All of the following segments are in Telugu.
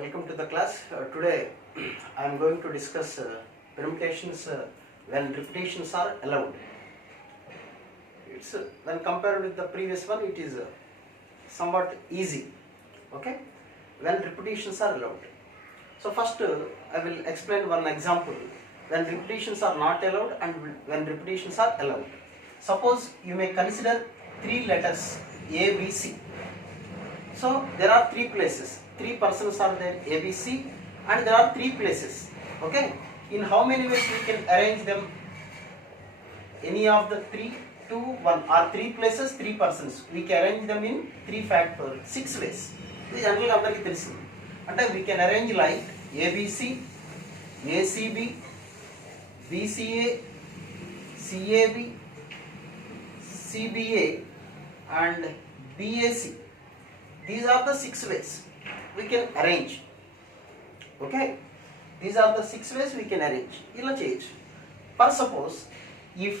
welcome to the class. Today I am going to discuss permutations when repetitions are allowed. It's when compared with the previous one, it is somewhat easy. Okay, when repetitions are allowed. So first I will explain one example when repetitions are not allowed and when repetitions are allowed. Suppose you may consider three letters A, B, C. So there are three places, three persons are there, A, B, C, and there are three places. Okay, in how many ways we can arrange them? Any of the 3, 2, 1 or three places, three persons. We can arrange them in 3 factorial, 6 ways. This generally అందరికీ తెలిసింది. అంటే we can arrange like ABC, ACB, BCA, CAB, CBA and BAC. These are the 6 ways we can arrange. Okay, these are the 6 ways we can arrange. ఇలా చేయొచ్చు. For suppose if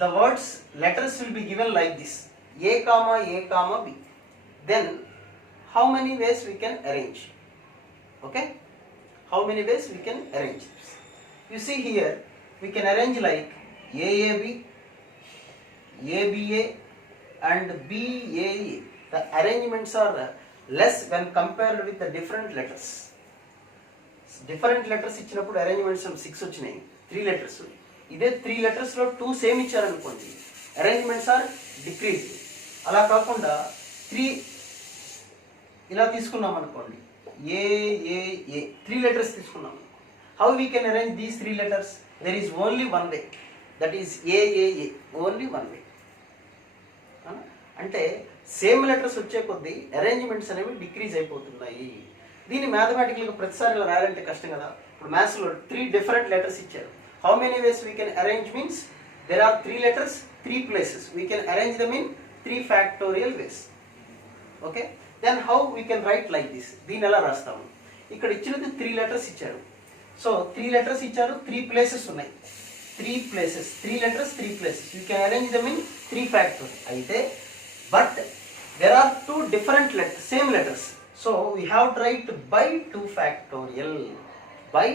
the words letters will be given like this, A comma A comma B, then how many ways we can arrange? Okay, how many ways we can arrange this? You see here we can arrange like AAB, ABA and BAA. The arrangements are less when compared with the different letters. Different letters ఇచ్చినప్పుడు arrangements 6 వచ్చినాయి, 3 letters. ఇదే 3 letters లో 2 సేమ్ ఇచ్చారనుకోండి, arrangements are decreased. అలా కాకుండా 3 ఇలా తీసుకున్నాం అనుకోండి, A 3 letters తీసుకున్నాం. How we can arrange these 3 letters? There is only one way, that is AAA, only one way. అంటే సేమ్ లెటర్స్ వచ్చే కొద్దీ అరేంజ్మెంట్స్ అనేవి డిక్రీజ్ అయిపోతున్నాయి. దీన్ని మ్యాథమెటికల్గా ప్రతిసారి రాయాలంటే కష్టం కదా. ఇప్పుడు మ్యాథ్స్లో 3 డిఫరెంట్ లెటర్స్ ఇచ్చారు. How many ways we can arrange means there are 3 letters, 3 places. We can arrange them in 3 factorial ways. Okay, then how we can write like this. దీన్ని ఎలా రాస్తాము? ఇక్కడ ఇచ్చినది 3 లెటర్స్ ఇచ్చారు. సో 3 లెటర్స్ ఇచ్చారు, 3 ప్లేసెస్ ఉన్నాయి. 3 places, 3 letters, 3 places. You can arrange them in 3 factorial. అయితే but there are 2 different letters, same letters, so we have to write by 2 factorial, by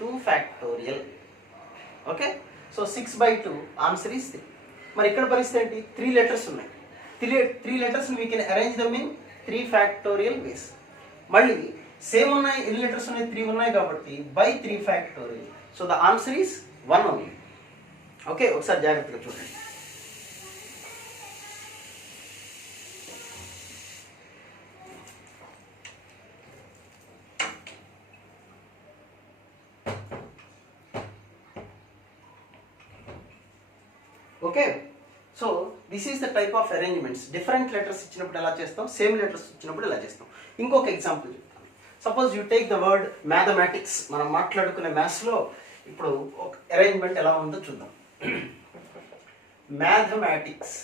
2 factorial. Okay, so 6 by 2 answer is 3. మరి ఇక్కడ పరిస్థితి ఏంటి? 3 letters ఉన్నాయి. 3 letters we can arrange them in 3 factorial ways. మళ్ళీ సేమ్ ఉన్నాయి, ఎన్ని లెటర్స్ ఉన్నాయి? 3 ఉన్నాయి కాబట్టి by 3 factorial. So the answer is 1 only. Okay, ఒకసారి జాగ్రత్తగా చూడండి. Okay, so this is the type of arrangements. Different letters ఇచ్చినప్పుడు ఎలా చేస్తాం, సేమ్ లెటర్స్ ఇచ్చినప్పుడు ఎలా చేస్తాం. ఇంకొక ఎగ్జాంపుల్ చెప్తాను. Suppose you take the word mathematics. మనం మాట్లాడుకునే మ్యాథ్స్లో ఇప్పుడు ఒక అరేంజ్మెంట్ ఎలా ఉందో చూద్దాం. మ్యాథమెటిక్స్.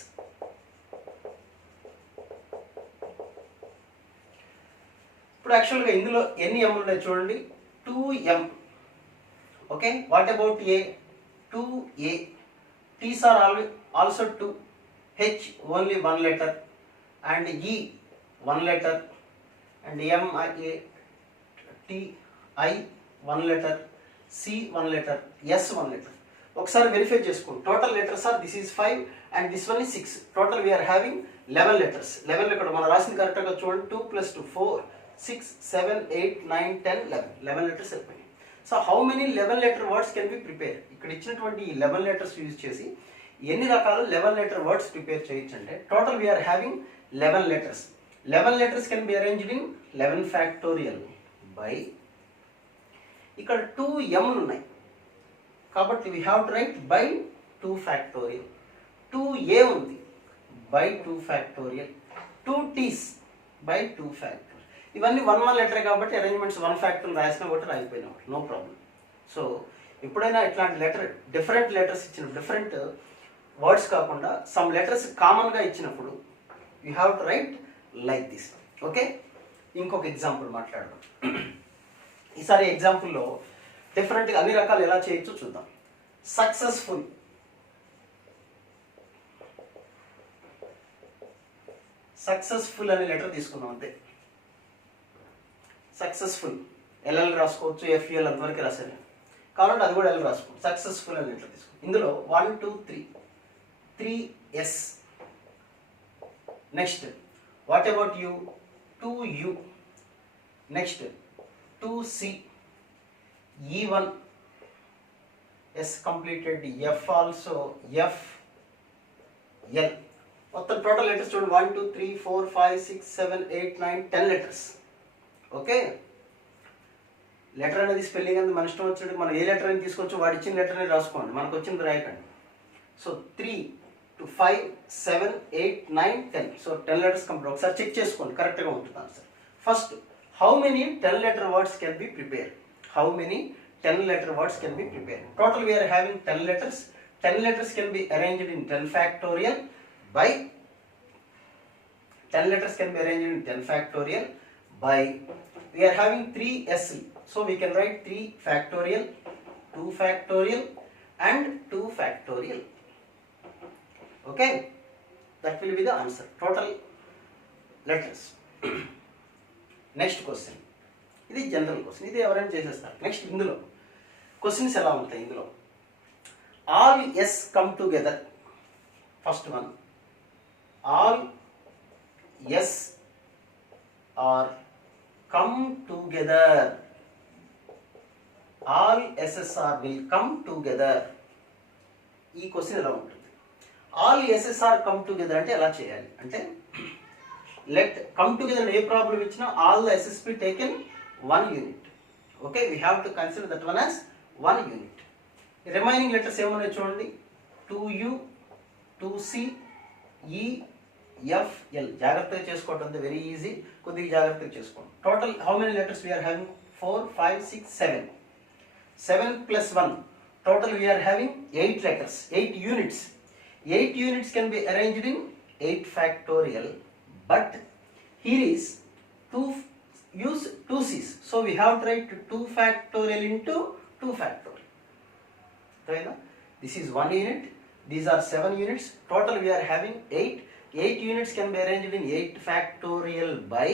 ఇప్పుడు యాక్చువల్గా ఇందులో ఎన్ని ఎం ఉన్నాయి చూడండి, 2m. Okay, what about a? 2a. T's are also 2, H only 1 letter, and E 1 letter, and M, A, T, I 1 letter, C 1 letter, S 1 letter. ఒకసారి వెరిఫై చేసుకోండి. Total letters are this is 5 and this one is 6. Total we are having 11 letters. 11 ఇక్కడ మనం రాసింది కరెక్ట్గా చూడండి. 2 + 2 4 6 7 8 9 10 11 లెటర్స్ అయిపోయినాయి. So how many 11 letter words can be prepare? ఇక్కడ ఇచ్చినటువంటి ఈ 11 లెటర్స్ యూజ్ చేసి ఎన్ని రకాలు 11 లెటర్ వర్డ్స్ ప్రిపేర్ చేయొచ్చు అంటే total we are having 11 letters. 11 letters can be arranged in 11 factorial by, ఇక్కడ 2m ఉన్నాయి కాబట్టి we have to write by 2 factorial. 2a ఉంది by 2 factorial. 2t's by 2 factorial. ఇవన్నీ 1 లెటరే కాబట్టి అరేంజ్మెంట్స్ 1 ఫ్యాక్టోరియల్ రాసిన ఒకటి రాయిపోయినా ఒకటి, నో ప్రాబ్లం. సో ఎప్పుడైనా ఇట్లాంటి లెటర్ డిఫరెంట్ లెటర్స్ ఇచ్చినప్పుడు, డిఫరెంట్ వర్డ్స్ కాకుండా సమ్ లెటర్స్ కామన్గా ఇచ్చినప్పుడు you have to right like this. Okay, ఇంకొక ఎగ్జాంపుల్ మాట్లాడదాం. ఈసారి ఎగ్జాంపుల్లో డిఫరెంట్గా అన్ని రకాలు ఎలా చేయొచ్చో చూద్దాం. సక్సెస్ఫుల్. సక్సెస్ఫుల్ అనే లెటర్ తీసుకున్నాం అంతే. సక్సెస్ఫుల్ ఎల్ఎల్ రాసుకోవచ్చు, ఎఫ్ఈఎల్ అంతవరకు రాశాను కాబట్టి అది కూడా ఎల్ రాసుకోండి. సక్సెస్ఫుల్ అని ఇట్లా తీసుకోండి. ఇందులో 1 2 3 3S. Next what about you? 2U. Next 2C. E1 S completed. F also. F L. మొత్తం టోటల్ లెటర్స్ చూడండి 1 2 3 4 5 6 7 8 9 10 లెటర్స్. ఓకే, లెటర్ అనేది స్పెల్లింగ్ అనేది మన ఇష్టం వచ్చినట్టు మనం ఏ లెటర్ అని తీసుకోవచ్చు, వాడు ఇచ్చిన లెటర్ అనేది రాసుకోండి, మనకు వచ్చింది రాయకండి. So 3 to 5 7 8 9 10. So 10 letters complete. ఒకసారి చెక్ చేసుకోండి కరెక్ట్గా ఉంటుంది answer. First, how many 10 letter words can be prepared? How many 10 letter words can be prepared? Total we are having 10 letters. 10 letters can be arranged in 10 factorial by 10 letters can be arranged in 10 factorial by we are having 3S. So we can write 3 factorial, 2 factorial and 2 factorial. Okay, that will be the answer. Total letters. Next question, ఇది జనరల్ క్వశ్చన్, ఇది ఎవరైనా చేసేస్తారు. నెక్స్ట్ ఇందులో క్వశ్చన్స్ ఎలా ఉంటాయి? ఇందులో all S come together. First one, all S are come together. All SSR will come together. ఈ క్వశ్చన్ ఎలా ఉంటుంది? ఆల్ ఎస్ఎస్ఆర్ కమ్ టుగెదర్ అంటే ఎలా చేయాలి అంటే, let come together ఏ ప్రాబ్లం ఇచ్చినా all the SSP taken 1 unit. Okay, we have to consider that one as 1 unit. Remaining letters ఏమన్నాయి చూడండి, 2U 2C E F L. జాగ్రత్తగా చేసుకోవటం వెరీ ఈజీ, కొద్దిగా జాగ్రత్తగా చేసుకోండి. Total how many letters we are having? 4 5 6 7. 7 plus 1, total we are having 8 letters, 8 units. 8 units can be arranged in 8 factorial. But here is 2 C's. So we have to write 2 factorial into 2 factorial. Right? This is 1 unit. These are 7 units. Total we are having 8. 8 units can be arranged in 8 factorial by,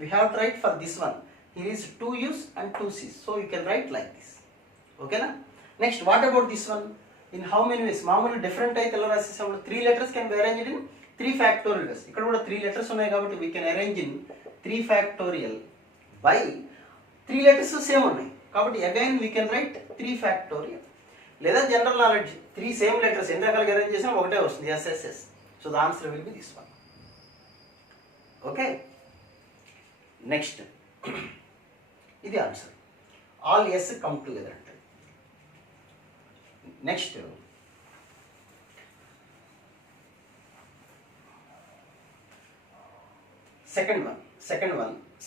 we have to write for this one. Here is 2 U's and 2 C's. So you can write like this. Okay na? Next, what about this one? In how many ways? మామూలు డిఫరెంట్ అయితే ఎలా రాసేసాము? 3 letters can be arranged in 3 factorial ways. ఇక్కడ కూడా 3 letters ఉన్నాయి కాబట్టి we can arrange in 3 factorial by 3 letters same ఉన్నాయి కాబట్టి again we can write 3 factorial. లేదా జనరల్ నాలెడ్జ్ 3 సేమ్ లెటర్స్ ఎన్ని రకాలుగా అరేంజ్ చేసినా ఒకటే వస్తుంది, SSS. So the answer will be this one. Okay, next ఇది ఆన్సర్. ఆల్ ఎస్ కమ్ టుగెదర్ అంటే. Next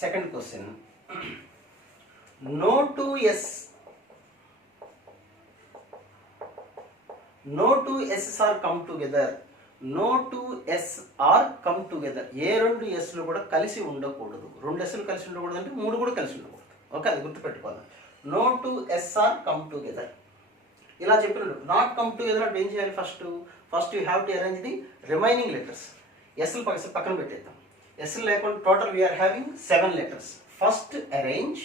second question. No two S's are come together. No two S are come together. ఏ 2 S'లు కూడా కలిసి ఉండకూడదు. 2 S'లు కలిసి ఉండకూడదు అంటే 3 కూడా కలిసి ఉండకూడదు. ఓకే, అది గుర్తుపెట్టుకోవాలి. No two S are come together. ఇలా చెప్పినట్టు నాట్ కమ్ టుగెదర్ అంటే ఏం చేయాలి? First you have to arrange the remaining letters. ఎస్లు పక్కన పెట్టేద్దాం. ఎస్లు లేకుండా total we are having 7 letters. First arrange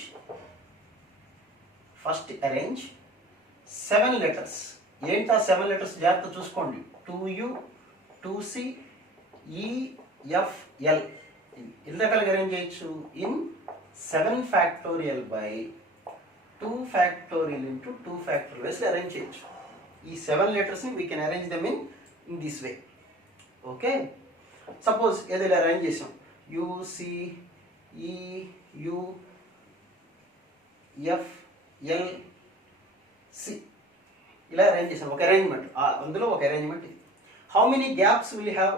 7 letters. ఏంటా 7 letters? జాగ్రత్త చూసుకోండి. 2U 2C E F L. ఎన్ని రకాలుగా అరేంజ్ చేయొచ్చు? In 7 factorial by 2 factorial into 2 factorial వేసి అరేంజ్ చేయొచ్చు. ఈ 7 letters we can arrange them in this way. Okay, suppose ఏదో ఇలా అరేంజ్ చేసాం, U C E U F L C ఇలా అరేంజ్ చేసాం. ఒక అరేంజ్మెంట్, అందులో ఒక అరేంజ్మెంట్ ఇది. How many gaps will have?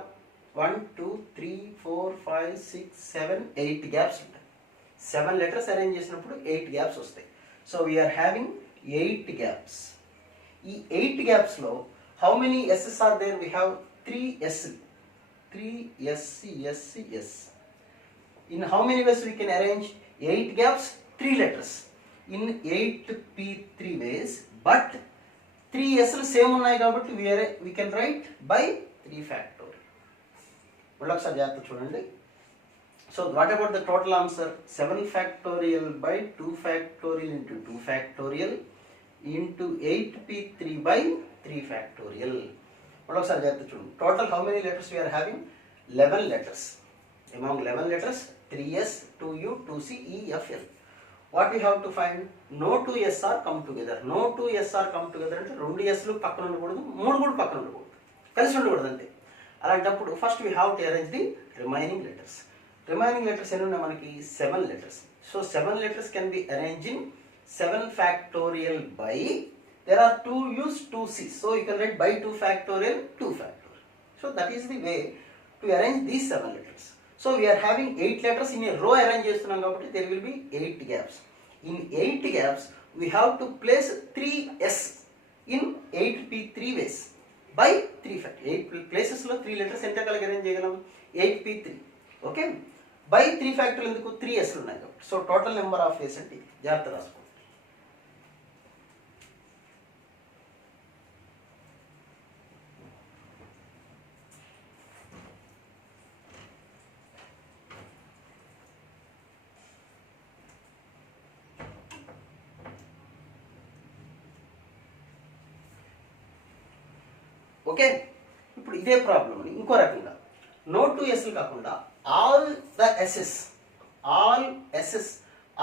1 2 3 4 5 6 7 8 gaps ఉంటాయి. 7 letters అరేంజ్ చేసినప్పుడు 8 గ్యాప్స్ వస్తాయి. So we are having 8 gaps. ఈ 8 గ్యాప్స్లో how many S's are there? We have 3 S. 3 S C S C S. In how many ways we can arrange 8 gaps? 3 letters. In 8P3 ways, but 3 S'లు same ఉన్నాయి కాబట్టి we can write by 3 factorial. ఒకసారి జాగ్రత్త చూడండి. So what about the total answer? 7 factorial by 2 factorial into 2 factorial into 8p3 by 3 factorial. Total how many letters we are having? 11 letters. Among 11 letters, 3s, 2u, 2c, e, f, l. What we have to find? No 2s are come together. No 2s are come together అంటే 2s లు పక్కన ఉండకూడదు, 3 కూడా పక్కన ఉండకూడదు, కలిసి ఉండకూడదు అంతే. అలాంటప్పుడు first we have to arrange the remaining letters. Remaining letters ఎన్ని ఉన్నాయి మనకి? 7 letters. So 7 letters can be arranged in 7 factorial by, there are 2 u's, 2 c's. So you can write by 2 factorial, 2 factorial. So that is the way to arrange these 7 letters. So we are having 8 letters in a row arrange చేస్తున్నాం కాబట్టి there will be 8 gaps. In 8 gaps we have to place 3s in 8p3 ways by 3 factorial. 8 places లో 3 letters ఎంత కలిగి arrange చేయగలం? 8p3. ఓకే, బై 3 ఫ్యాక్టోరియల్ ఎందుకు? 3s ఉన్నాయి కాబట్టి. So total number of ways అంటే జాగ్రత్త రాసుకోండి. ఓకే, ఇప్పుడు ఇదే ప్రాబ్లం ఇంకో రకంగా, నో 2s కాకుండా all the s's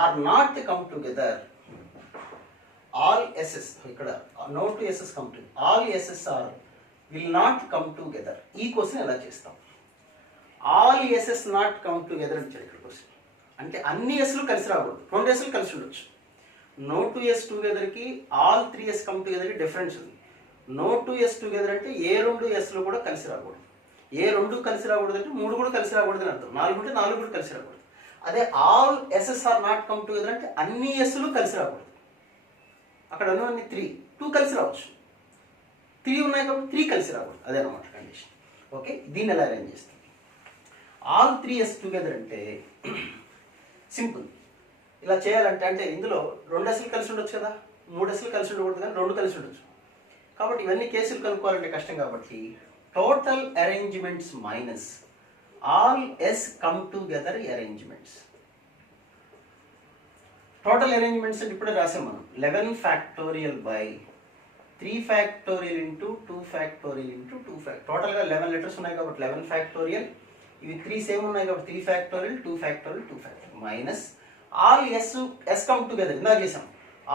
are not come together. All s's ఇక్కడ no 2s come together. All s's are will not come together. ఈ క్వశ్చన్ ఎలా చేస్తాం? all s's not come together అని చెప్పారు ఇక్కడ క్వశ్చన్. అంటే అన్ని sలు కలిసి రాకూడదు, 2 sలు కలిసి ఉండొచ్చు. no 2s టుగెదర్కి all 3s come together difference ఉంది. no 2s టుగెదర్ అంటే ఏ 2 sలు కూడా కలిసి రాకూడదు. ఏ 2 కలిసి రాకూడదు అంటే 3 కూడా కలిసి రాకూడదు అని అర్థం. 4 ఉంటే 4 కూడా కలిసి రాకూడదు. అదే all SS are not come together అంటే అన్ని ఎస్లు కలిసి రాకూడదు. అక్కడ ఉన్నవన్నీ 3, 2 కలిసి రావచ్చు, 3 ఉన్నాయి కాబట్టి 3 కలిసి రాకూడదు. అదే అనమాట కండిషన్. ఓకే, దీన్ని ఎలా అరేంజ్ చేస్తాం? ఆల్ 3s టుగెదర్ అంటే సింపుల్. ఇలా చేయాలంటే అంటే ఇందులో 2 ఎస్లు కలిసి ఉండొచ్చు కదా, 3 ఎస్లు కలిసి ఉండకూడదు కానీ 2 కలిసి ఉండొచ్చు. కాబట్టి ఇవన్నీ కేసులు కనుక్కోవాలంటే కష్టం కాబట్టి total arrangements minus all s come together arrangements. Total arrangements అంటే ఇప్పుడే రాసాం మనం. 11 factorial by 3 factorial into 2 factorial into 2 factorial. టోటల్గా 11 లెటర్స్ ఉన్నాయి కాబట్టి 11 factorial. ఇవి 3 సేమ్ ఉన్నాయి కాబట్టి 3 factorial, 2 factorial, 2 factorial. Minus all s come together. ఇందాక చేసాం.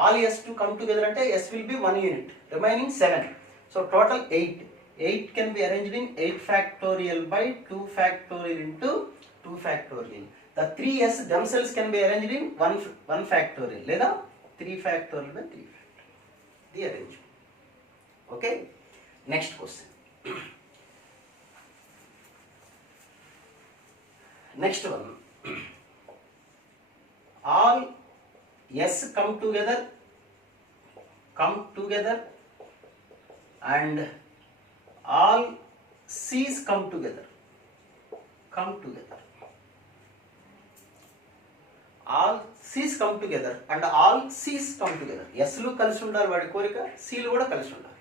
all s to come together అంటే s will be 1 unit. Remaining 7. So total 8. 8 can be arranged in 8 factorial by 2 factorial into 2 factorial. The 3s themselves can be arranged in 1 factorial లేదా 3 factorial by 3 factorial. The arrangement. Okay. Next question. Next one. All s come together and all c's come together. All c's come together and all c's come together. sలు కలిసి ఉండాలి వాడి కోరిక, cలు కూడా కలిసి ఉండాలి.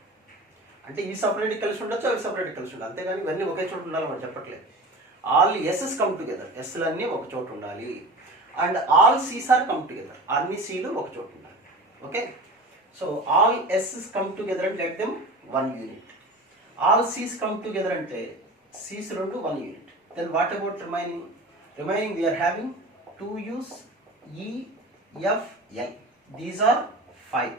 అంటే ఇవి సపరేట్ కలిసి ఉండొచ్చు, అవి సపరేట్ కలిసి ఉండాలి. అంతేగాని ఇవన్నీ ఒకే చోట ఉండాలి మనం చెప్పట్లేదు. ఆల్ s's come together, sలన్నీ ఒక చోట ఉండాలి. And all c's are come together, అన్ని cలు ఒక చోట ఉండాలి. Okay, so all s's come together and let them 1 unit. All c's come together అంటే c's 2 1 unit. Then what about remaining? We are having 2 u's, e, f, l. These are 5.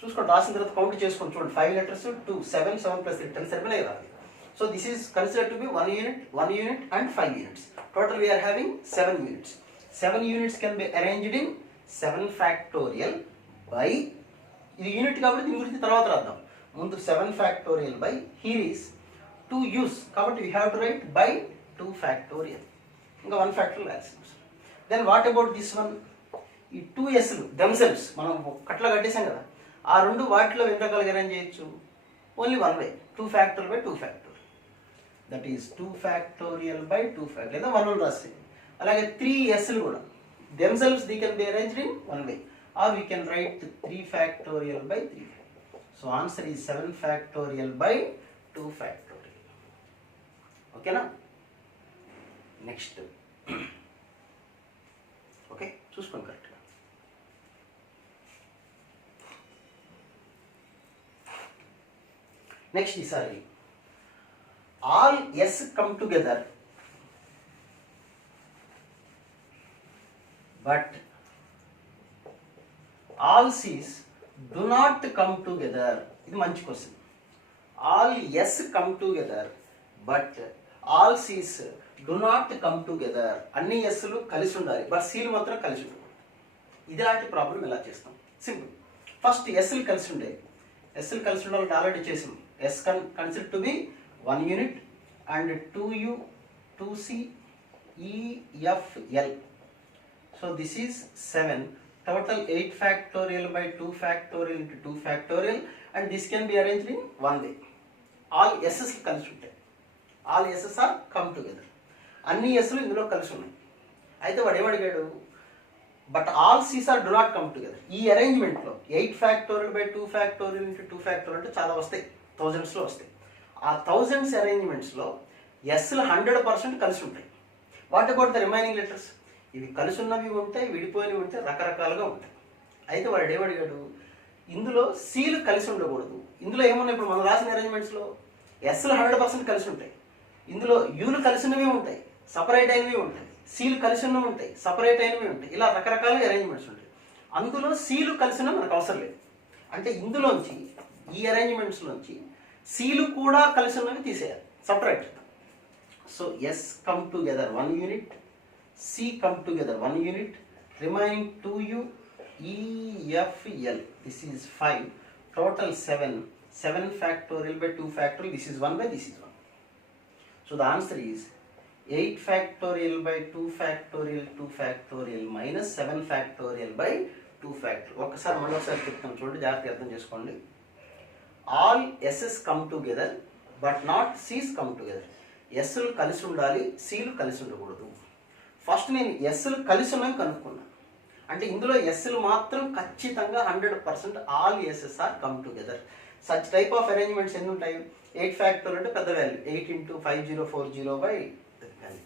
చూసుకోండి, రాసిన తర్వాత కౌంట్ చేసుకొని చూడండి. 5 letters 2, 7, 7 plus 3, 10 సరిపోలే కదా. So this is considered to be 1 unit and 5 units. Total we are having 7 units. 7 units can be arranged in 7 factorial by, ఇది యూనిట్ కాబట్టి దీని గురించి తర్వాత రాద్దాం. ముందు 7 factorial by, here is 2 u's కాబట్టి we have to write by 2 factorial. ఇంకా 1 factorial రాయాల్సి. Then what about this one? ఈ 2sలు themselves మనం కట్లా కట్టేసాం కదా, ఆ 2 వాటిలో ఎన్ని రకాలుగా అరేంజ్ చేయొచ్చు? Only 1 way, 2 factorial by 2 factorial. That is 2 factorial by 2 factorial లేదా 1 రాసి. అలాగే 3sలు కూడా themselves they can be arranged in 1 way, or we can write 3 factorial by 3 factorial. So answer is 7 factorial by 2 factorial. Okay na? Next. చూసుకోండి కరెక్ట్గా. నెక్స్ట్ ఈసారి all S come together but all Cs do not come together. ఇది మంచి question. All S come together but all Cs do not come together. అన్ని ఎస్లు కలిసి ఉండాలి బట్ సీలు మాత్రం కలిసి ఉండాలి. ఇలాంటి ప్రాబ్లం ఎలా చేస్తాం? సింపుల్. ఫస్ట్ ఎస్లు కలిసి ఉండే, ఎస్లు కలిసి ఉండాలంటే ఆల్రెడీ చేసాం. S consider to be 1 unit and 2u 2c EFL. So this is 7. Total 8 factorial by 2 factorial into 2 factorial, and this can be arranged in one way. All s's కలిసి ఉంటాయి. All s's are come together. అన్ని sలు ఇందులో కలిసి ఉన్నాయి. అయితే వాడు ఏమడిగాడు? But all c's are do not come together. ఈ అరేంజ్మెంట్లో 8 factorial by 2 factorial into 2 factorial అంటే చాలా వస్తాయి, థౌజండ్స్లో వస్తాయి. ఆ థౌజండ్స్ అరేంజ్మెంట్స్లో sలు 100% కలిసి ఉంటాయి. What about the remaining letters? ఇవి కలిసి ఉన్నవి ఉంటాయి, విడిపోయినవి ఉంటాయి, రకరకాలుగా ఉంటాయి. అయితే వాడు ఏమడిగాడు? ఇందులో సీలు కలిసి ఉండకూడదు. ఇందులో ఏమున్నాయి? ఇప్పుడు మనం రాసిన అరేంజ్మెంట్స్లో ఎస్లు 100% కలిసి ఉంటాయి. ఇందులో యూలు కలిసినవి ఉంటాయి, సపరేట్ అయినవి ఉంటాయి, సీలు కలిసి ఉన్నవి ఉంటాయి, సపరేట్ అయినవి ఉంటాయి. ఇలా రకరకాలుగా అరేంజ్మెంట్స్ ఉంటాయి. అందులో సీలు కలిసినవి మనకు అవసరం లేదు. అంటే ఇందులోంచి ఈ అరేంజ్మెంట్స్లోంచి సీలు కూడా కలిసి ఉన్నవి తీసేయాలి, separate. So S come together 1 unit, C come together 1 unit, remaining 2u EFL. This is 5. Total 7. 7 factorial by 2 factorial. This is 1 by this is 1. So the answer is 8 factorial by 2 factorial 2 factorial minus 7 factorial by 2 factorial. ఒకసారి మళ్ళీ ఒకసారి చెప్తాను చూడండి, జాగ్రత్తగా అర్థం చేసుకోండి. All s's come together but not c's come together. sలు కలిసి ఉండాలి, cలు కలిసి ఉండకూడదు. ఫస్ట్ నేను ఎస్లు కలిసి ఉన్నవి కనుక్కున్నాను. అంటే ఇందులో ఎస్లు మాత్రం ఖచ్చితంగా 100% all SS are come together. Such type of arrangements ఎన్ని ఉంటాయి? 8 ఫ్యాక్టోరియల్ అంటే పెద్ద value, 8 into 5040 by value.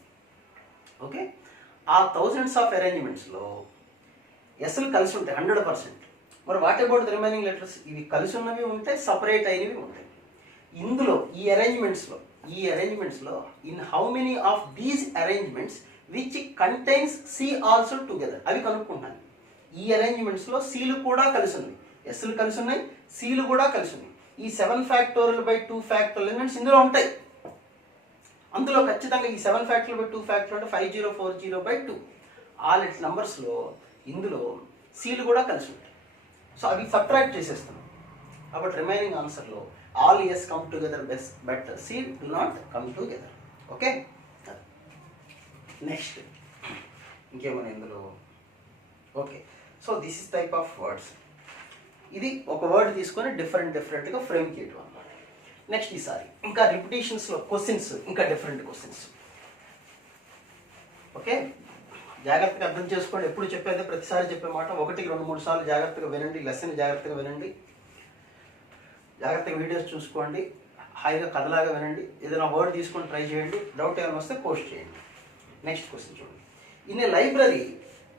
Okay, ఆ థౌజండ్స్ ఆఫ్ అరేంజ్మెంట్స్లో ఎస్లు కలిసి ఉంటాయి 100%. మరి what about the remaining letters? ఇవి కలిసి ఉన్నవి ఉంటాయి, సపరేట్ అయినవి ఉంటాయి. ఇందులో ఈ అరేంజ్మెంట్స్లో in how many of these arrangements which contains C also together, అవి కనుక్కుంటాను. ఈ అరేంజ్మెంట్స్లో సీలు కూడా కలిసి ఉన్నాయి, ఎస్లు కలిసి ఉన్నాయి, సీలు కూడా కలిసి ఉన్నాయి. ఈ 7 ఫ్యాక్టోరియల్ బై 2 ఫ్యాక్టోరియల్ ఎలిమెంట్స్ ఇందులో ఉంటాయి. అందులో ఖచ్చితంగా ఈ 7 ఫ్యాక్టోరియల్ బై 2 ఫ్యాక్టోరియల్ అంటే 5040 by 2 ఆల్ ఇట్స్ నంబర్స్లో ఇందులో సీలు కూడా కలిసి ఉంటాయి. సో అవి సబ్ట్రాక్ట్ చేసేస్తాం. కాబట్టి రిమైనింగ్ ఆన్సర్లో all S come together but C do not come together. Okay, next ఇంకేమైనా ఇందులో? Okay, so this is type of words. ఇది ఒక వర్డ్ తీసుకొని డిఫరెంట్గా ఫ్రేమ్ చేయడం అన్నమాట. నెక్స్ట్ ఈసారి ఇంకా రిపిటేషన్స్లో క్వశ్చన్స్, ఇంకా డిఫరెంట్ క్వశ్చన్స్. ఓకే, జాగ్రత్తగా అర్థం చేసుకోండి. ఎప్పుడు చెప్పేది ప్రతిసారి చెప్పే మాట 1, 2, 3 సార్లు జాగ్రత్తగా వినండి. లెసన్ జాగ్రత్తగా వినండి, జాగ్రత్తగా వీడియోస్ చూసుకోండి, హాయిగా కథలాగా వినండి. ఏదైనా వర్డ్ తీసుకొని ట్రై చేయండి, డౌట్ ఏమైనా వస్తే పోస్ట్ చేయండి. నెక్స్ట్ క్వశ్చన్ చూడండి. In a library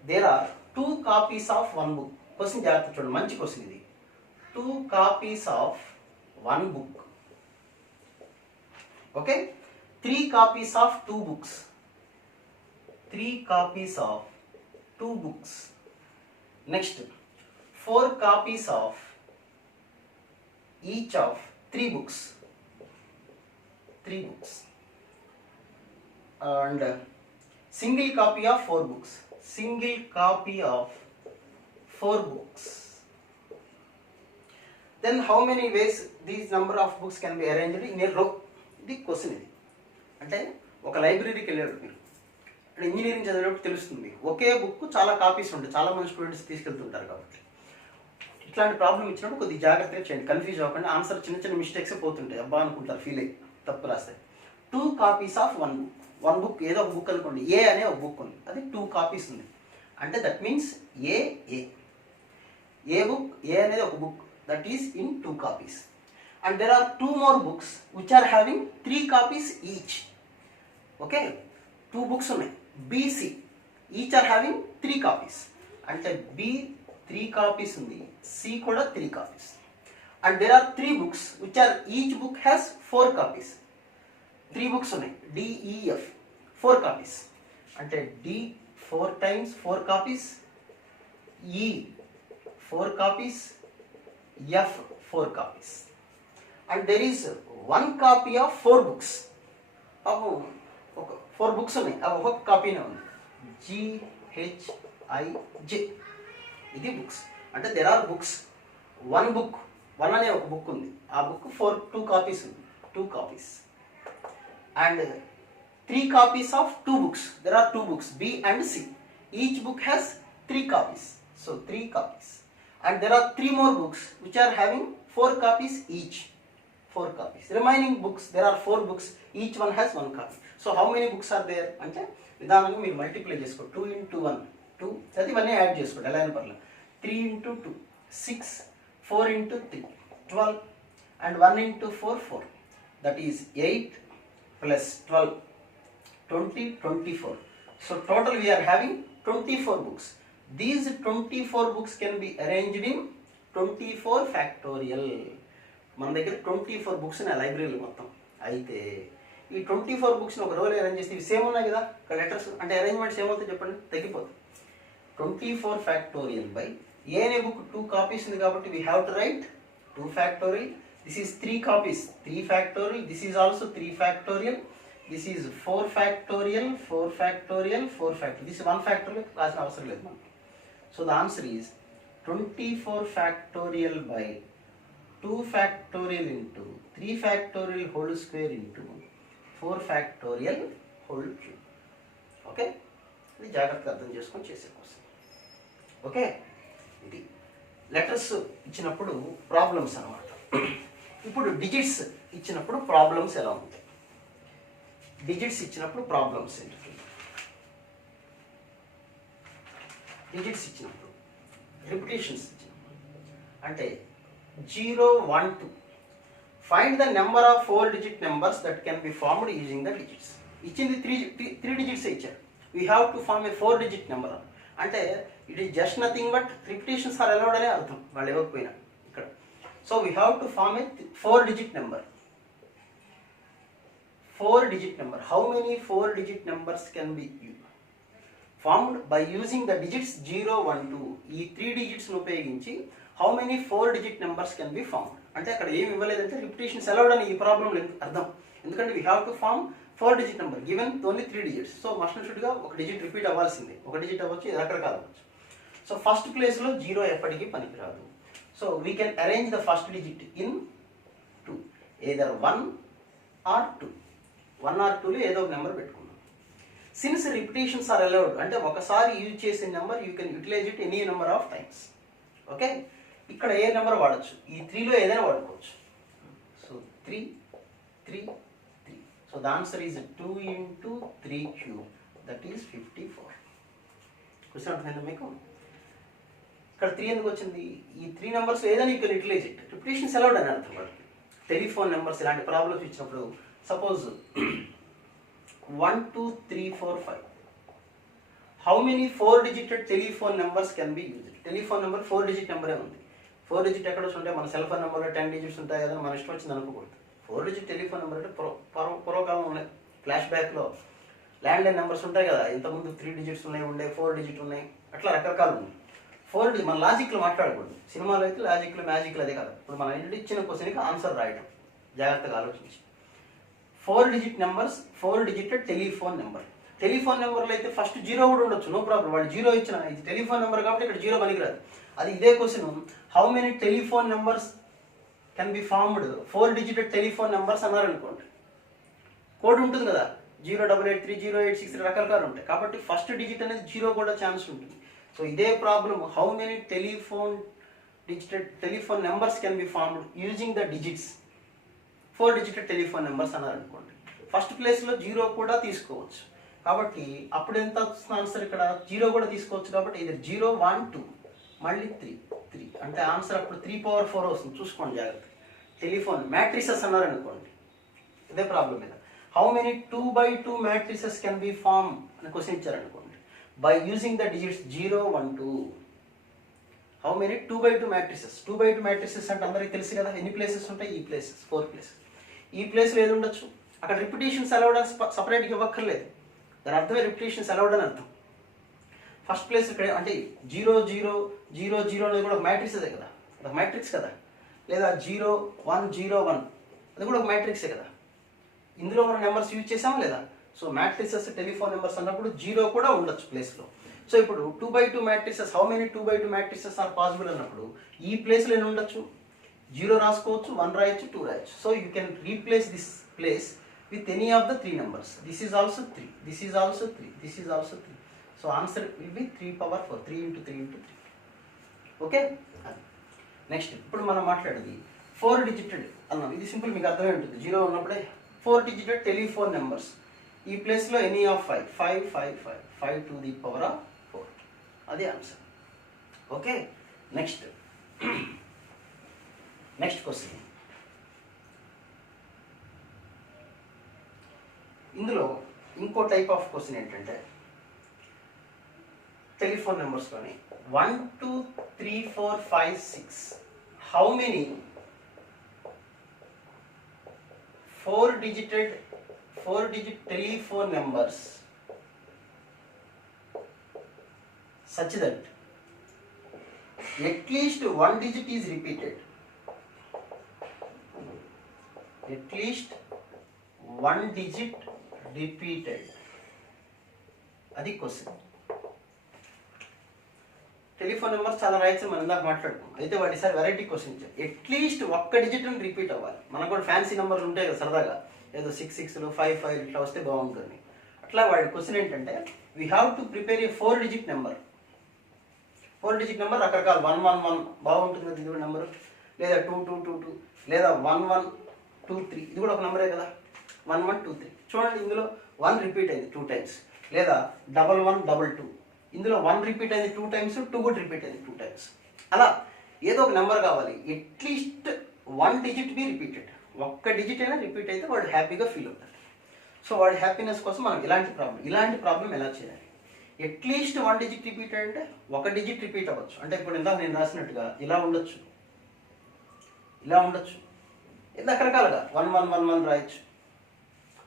there are 2 copies of 1 book. Question జాగ్రత్త చూడండి, మంచి క్వశ్చన్ ఇది. 2 copies of 1 book. Okay, 3 copies of 2 books. 3 copies of 2 books. Next 4 copies of each of 3 books. 3 books. And single copy of 4 books. Single copy of 4 books. Then how many ways these number of books can be arranged in a row? ఇది క్వశ్చన్. ఇది అంటే ఒక లైబ్రరీకి వెళ్ళారు మీరు, అంటే ఇంజనీరింగ్ చదివేటప్పుడు తెలుస్తుంది. ఒకే బుక్ చాలా కాపీస్ ఉంటాయి, చాలా మంది స్టూడెంట్స్ తీసుకెళ్తుంటారు. కాబట్టి ఇట్లాంటి ప్రాబ్లం ఇచ్చినప్పుడు కొద్దిగా జాగ్రత్తగా చేయండి, కన్ఫ్యూజ్ అవ్వకుండా. ఆన్సర్ చిన్న మిస్టేక్స్ పోతుంటాయి, అబ్బా అనుకుంటారు, ఫీల్ అయ్యి తప్పు రాస్తాయి. 2 copies ఆఫ్ 1 book. 1 book ఏదో ఒక బుక్ అనుకోండి, ఏ అనే ఒక బుక్ ఉంది, అది 2 copies ఉంది. అంటే that means a book, A అనేది ఒక book, that is in 2 copies. And there are 2 more books which are having 3 copies each. Okay, 2 books ఉన్నాయి, BC, each are having 3 copies. అంటే బి 3 కాపీస్ ఉంది, సి కూడా 3 copies. And there are 3 books which are each book has 4 copies. 3 books ఉన్నాయి, డిఈఎఫ్ 4 కాపీస్. అంటే డి 4 times 4 కాపీస్, ఈ 4 copies, F 4 copies. And there is 1 copy of 4 books. అవి ఒక 4 బుక్స్ ఉన్నాయి, అవి ఒక కాపీనే ఉంది, జిహెచ్ఐజే. ఇది బుక్స్. అంటే దెర్ ఆర్ బుక్స్, 1 బుక్, 1 అనే ఒక బుక్ ఉంది, ఆ బుక్ 2 కాపీస్ ఉంది, 2 copies. And 3 copies of 2 books, there are 2 books, B and C. Each book has 3 copies, so 3 copies. And there are 3 more books which are having 4 copies each. 4 copies. Remaining books, there are 4 books, each one has 1 copy. So how many books are there? అంటే విధానంగా మీరు మల్టిప్లై చేసుకో, 2 into 1 2, అది ఇవన్నీ యాడ్ చేసుకోండి, ఎలా అయినా పర్లేదు. 3 into 2 6, 4 into 3 12, and 1 into 4 4. That is 8 plus 12 20 24. So total we are having 24 books. These 24 books can be arranged in 24 factorial. మన దగ్గర 24 బుక్స్ ఉన్నాయి లైబ్రరీలో మొత్తం. అయితే ఈ 24 బుక్స్ని ఒక రోజు అరేంజ్ చేస్తే ఇవి సేమ్ ఉన్నాయి కదా ఇక్కడ లెటర్స్, అంటే అరేంజ్మెంట్స్ ఏమవుతాయి చెప్పండి, తగ్గిపోతుంది. 24 ఫ్యాక్టోరియల్ బై ఏ అనే బుక్ 2 కాపీస్ ఉంది కాబట్టి we have to right 2 factorial. This is 3 copies, 3 factorial. This is also 3 factorial. This is 4 factorial, 4 factorial, 4 factorial. This 1 factorial రాసిన అవసరం లేదు మనకు. So the answer is 24 factorial by 2 factorial into 3 factorial whole square into 4 factorial whole cube. Okay, ఇది జాగ్రత్తగా అర్థం చేసుకొని చేసే కోసం. ఓకే, ఇది లెటర్స్ ఇచ్చినప్పుడు ప్రాబ్లమ్స్ అన్నమాట. ఇప్పుడు డిజిట్స్ ఇచ్చినప్పుడు ప్రాబ్లమ్స్ ఎలా ఉంటాయి? డిజిట్స్ ఇచ్చినప్పుడు ప్రాబ్లమ్స్ ఏంటి? డిజిట్స్ ఇచ్చినప్పుడు, రిపిటేషన్స్ ఇచ్చినప్పుడు అంటే 0 1 2 find the number of 4 digit numbers that can be formed using the digits. ఇచ్చింది 3 digits ఇచ్చారు. We have to form a 4 digit number. అంటే it is just nothing but repetitions are allowed అనే అర్థం, వాళ్ళు ఇవ్వకపోయినా ఇక్కడ. So we have to form a 4 digit number. 4 digit number. How many 4 digit numbers can be formed by using the digits 0 1 2. ఈ 3 digits ను ఉపయోగించి how many 4 digit numbers can be formed. అంటే అక్కడ ఏమి ఇవ్వలేదంటే రిపిటేషన్స్ అలౌడ్ అని ఈ ప్రాబ్లం అర్థం. ఎందుకంటే we have to form 4 digit number given only 3 digits. So must and should గా ఒక డిజిట్ రిపీట్ అవ్వాల్సిందే, ఒక డిజిట్ అవ్వచ్చు, రకరకాలు అవ్వచ్చు. సో ఫస్ట్ ప్లేస్ లో 0 ఎప్పటికీ పనికిరాదు. So we can arrange the first digit in 2, either 1 or 2. 1 or 2 లో ఏదో ఒక నెంబర్ పెట్టుకుందాం. సిన్స్ రిపిటేషన్స్ ఆర్ అలౌడ్ అంటే ఒకసారి యూజ్ చేసిన number you can utilize it any number of times. Okay, ఇక్కడ ఏ నెంబర్ వాడచ్చు, ఈ 3లో ఏదైనా వాడుకోవచ్చు. So 3 3 3. So the answer is 2 into 3 cube, that is 54. Question అర్థమైందా మీకు? ఇక్కడ 3 ఎందుకు వచ్చింది? ఈ 3 నెంబర్స్ ఏదైనా you can utilize it. Repetitions allowed అని అర్థం వాళ్ళకి. టెలిఫోన్ నెంబర్స్ ఇలాంటి ప్రాబ్లమ్స్ ఇచ్చినప్పుడు suppose 1 2 3 4 5. How many 4 digit telephone numbers can be used? Telephone number 4 digit నెంబరే ఉంది. 4 digit ఎక్కడ ఉంటాయి? మన సెల్ ఫోన్ నెంబర్లో 10 digits ఉంటాయి కదా, మన ఇష్టం వచ్చింది అనుకోకూడదు. 4 digit టెలిఫోన్ నెంబర్ అంటే పూర్వకాలం ఉన్నాయి. ఫ్లాష్ బ్యాక్లో ల్యాండ్ లైన్ నెంబర్స్ ఉంటాయి కదా, ఇంతకుముందు 3 digits ఉన్నాయి, 4 digit ఉన్నాయి, అట్లా రకరకాలు ఉన్నాయి. 4 digit మన లాజిక్లో మాట్లాడకూడదు. సినిమాలో అయితే లాజిక్లో మ్యాజిక్లో అదే కదా. ఇప్పుడు మనం ఇచ్చిన క్వశ్చన్కి ఆన్సర్ రాయటం, జాగ్రత్తగా ఆలోచించి. 4 digit numbers, 4 digit telephone number. Telephone నెంబర్లో అయితే ఫస్ట్ 0 కూడా ఉండొచ్చు, నో ప్రాబ్లం. వాళ్ళు 0 ఇచ్చిన, ఇది టెలిఫోన్ నెంబర్ కాబట్టి ఇక్కడ 0 పనికిరాదు. అది ఇదే question, how many telephone numbers can be formed 4 digit telephone numbers అన్నారు అనుకోండి. కోడ్ ఉంటుంది కదా, 0883086 రకరకాలు ఉంటాయి. కాబట్టి ఫస్ట్ డిజిట్ అనేది 0 కూడా ఛాన్స్ ఉంటుంది. సో ఇదే problem, how many telephone numbers can be formed using the digits. 4 digit telephone numbers అన్నారు అనుకోండి. ఫస్ట్ ప్లేస్లో 0 కూడా తీసుకోవచ్చు. కాబట్టి అప్పుడు ఎంత వస్తుంది ఆన్సర్? ఇక్కడ 0 కూడా తీసుకోవచ్చు. కాబట్టి ఇది 0 1 2 మళ్ళీ 3 3 అంటే ఆన్సర్ అప్పుడు 3/4 వస్తుంది. చూసుకోండి జాగ్రత్త. టెలిఫోన్ మ్యాట్రిసెస్ అన్నారు అనుకోండి, ఇదే ప్రాబ్లం మీద. How many 2/2 matrices can be form అని క్వశ్చన్ ఇచ్చారనుకోండి. by using the digits 0, 1, 2. How many? 2 by 2 matrices. 2 by 2 matrices అంటే అందరికీ తెలుసు కదా, ఎన్ని ప్లేసెస్ ఉంటాయి? ఈ ప్లేసెస్, 4 ప్లేసెస్. ఈ ప్లేస్లో ఏది ఉండొచ్చు? అక్కడ రిపిటేషన్స్ అలౌడ్ అని సపరేట్గా ఇవ్వక్కర్లేదు. దాని అర్థమే రిపిటేషన్స్ అలౌడ్ అని అర్థం. ఫస్ట్ ప్లేస్ ఇక్కడ అంటే 0, 0, 0, 0 అనేది కూడా ఒక మ్యాట్రిక్సే కదా, ఒక మ్యాట్రిక్స్ కదా. లేదా 0, 1, 0, 1 అది కూడా ఒక మ్యాట్రిక్సే కదా. ఇందులో మనం నెంబర్స్ యూజ్ చేసామా లేదా? సో మ్యాట్రిసెస్ టెలిఫోన్ నెంబర్స్ అన్నప్పుడు 0 కూడా ఉండొచ్చు ప్లేస్లో. సో ఇప్పుడు 2 by 2 matrices, how many 2 by 2 matrices are possible అన్నప్పుడు ఈ ప్లేస్లో ఏమి ఉండొచ్చు? 0 రాసుకోవచ్చు, 1 రాయొచ్చు, 2 రాయొచ్చు. So you can replace this place with any of the 3 numbers. This is also 3, this is also 3, this is also 3. So answer will be 3 power 4, 3 into 3 into 3. Okay? Next, ఇప్పుడు మనం మాట్లాడేది 4 డిజిటెడ్ అన్నాం. ఇది సింపుల్, మీకు అర్థమే ఉంటుంది. 0 ఉన్నప్పుడే 4 డిజిటెడ్ టెలిఫోన్ నెంబర్స్. ఈ ప్లేస్లో any of 5, 5, 5, 5, 5 to the power of 4. అది ఆన్సర్. Okay, next question. ఇందులో ఇంకో టైప్ ఆఫ్ క్వశ్చన్ ఏంటంటే టెలిఫోన్ నెంబర్స్లోని 1, 2, 3, 4, 5, 6 how many 4 digit telephone numbers such that at least one digit is repeated. At least one digit repeated. అది క్వశ్చన్. టెలిఫోన్ నెంబర్ చాలా రాయొచ్చు, మనం ఇందాక మాట్లాడుకున్నాం. అయితే వాటి సార్ వెరైటీ క్వశ్చన్ ఇచ్చారు. అట్లీస్ట్ ఒక్క డిజిట్ అని రిపీట్ అవ్వాలి. మనకు కూడా ఫ్యాన్సీ నెంబర్లు ఉంటాయి కదా సరదాగా, ఏదో 6, 6, 5, 5 ఇట్లా వస్తే బాగుంటుంది. అట్లా వాడి క్వశ్చన్ ఏంటంటే we have to prepare A 4 digit number. 4 digit number రకరకాల 1, 1, 1 బాగుంటుంది కదా, ఇది కూడా నెంబరు. లేదా 2, 2, 2, 2 లేదా 1, 1, 2, 3 ఇది కూడా ఒక నెంబరే కదా, 1, 1, 2, 3. చూడండి, ఇందులో 1 రిపీట్ అయింది 2 times. లేదా 1, 1, 2, 2 ఇందులో 1 రిపీట్ అయింది 2 times, 2 కూడా రిపీట్ అయింది 2 times. అలా ఏదో ఒక నెంబర్ కావాలి. At least 1 digit be repeated. ఒక్క డిజిట్ అయినా రిపీట్ అయితే వాడు హ్యాపీగా ఫీల్ అవుతాడు. సో వాడి హ్యాపీనెస్ కోసం మనం ఇలాంటి ప్రాబ్లం ఎలా చేయాలి? అట్లీస్ట్ 1 digit రిపీట్ అంటే ఒక డిజిట్ రిపీట్ అవ్వచ్చు. అంటే ఇప్పుడు ఇందాక నేను రాసినట్టుగా ఇలా ఉండొచ్చు, రకరకాలుగా 1, 1, 1, 1 రాయొచ్చు.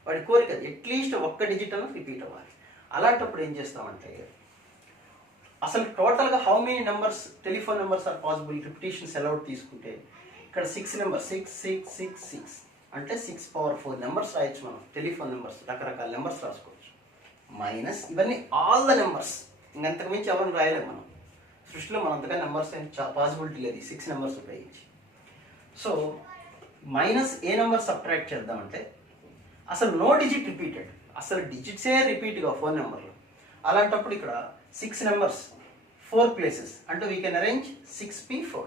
వాడి కోరిక అట్లీస్ట్ ఒక్క డిజిట్ అన్న రిపీట్ అవ్వాలి. అలాంటప్పుడు ఏం చేస్తామంటే అసలు టోటల్గా how many numbers telephone numbers are possible repetitions allowed తీసుకుంటే ఇక్కడ 6 నెంబర్ 6, 6, 6, 6 అంటే 6 power 4 నెంబర్స్ రాయొచ్చు. మనం టెలిఫోన్ నెంబర్స్ రకరకాల నెంబర్స్ రాసుకోవచ్చు. మైనస్ ఇవన్నీ ఆల్ ద నెంబర్స్. ఇంకంతకు మించి ఎవరిని రాయలేము మనం సృష్టిలో. మన అంతగా నెంబర్స్ పాసిబిలిటీ లేదు 6 నెంబర్స్ ఉపయోగించి. సో మైనస్ ఏ నెంబర్ సబ్ట్రాక్ట్ చేద్దామంటే అసలు నో డిజిట్ రిపీటెడ్, అసలు డిజిట్సే రిపీట్గా 4 నెంబర్లు. అలాంటప్పుడు ఇక్కడ 6 నెంబర్స్ 4 ప్లేసెస్ అంటే we can arrange 6p4.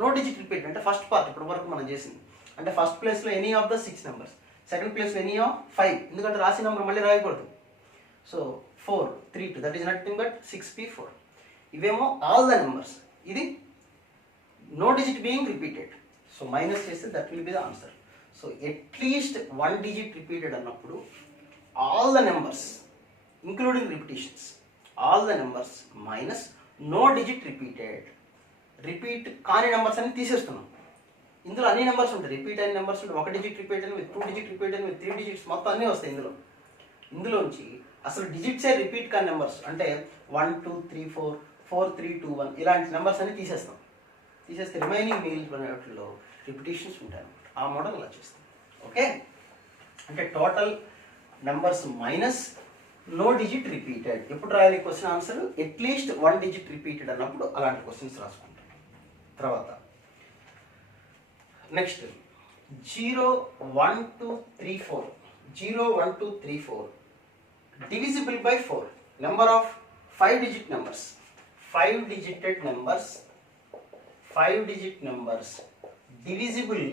No digit repeat అంటే ఫస్ట్ పార్ట్ ఇప్పటి వరకు మనం చేసింది. అంటే ఫస్ట్ ప్లేస్లో any of the 6 numbers, second ప్లేస్లో ఎనీ ఆఫ్ 5 ఎందుకంటే రాసి నెంబర్ మళ్ళీ రాయకూడదు. So 4, 3, 2 that is nothing but 6p4. ఇవేమో ఆల్ ద నెంబర్స్, ఇది no digit being repeated. So minus చేస్తే that will be the answer. So at least 1 digit repeated అన్నప్పుడు all the numbers including repetitions, all the numbers minus no digit repeated. Repeat కాని నెంబర్స్ అన్ని తీసేస్తున్నాం. ఇందులో అన్ని నెంబర్స్ ఉంటాయి, రిపీట్ అయిన నెంబర్స్ ఉంటాయి. 1 digit రిపీట్ అని, 2 digit రిపీట్ అని, 3 digits మొత్తం అన్నీ వస్తాయి ఇందులోంచి అసలు డిజిట్సే రిపీట్ కాని నెంబర్స్ అంటే 1, 2, 3, 4, 4, 3, 2, 1 ఇలాంటి నెంబర్స్ అన్ని తీసేస్తే రిమైనింగ్ మిగిలిన వాటిలో రిపిటేషన్స్ ఉంటాయి. ఆ మోడల్ ఇలా చేస్తాం. ఓకే, అంటే total numbers minus no digit repeated. ఎప్పుడు రాయాలి question answer? At least 1 digit repeated అన్నప్పుడు అలాంటి క్వశ్చన్స్ రాసుకుంటాం. తర్వాత next 0, 1, 2, 3, 4 0, 1, 2, 3, 4 divisible by 4. Number of 5 digit numbers, 5 digit numbers divisible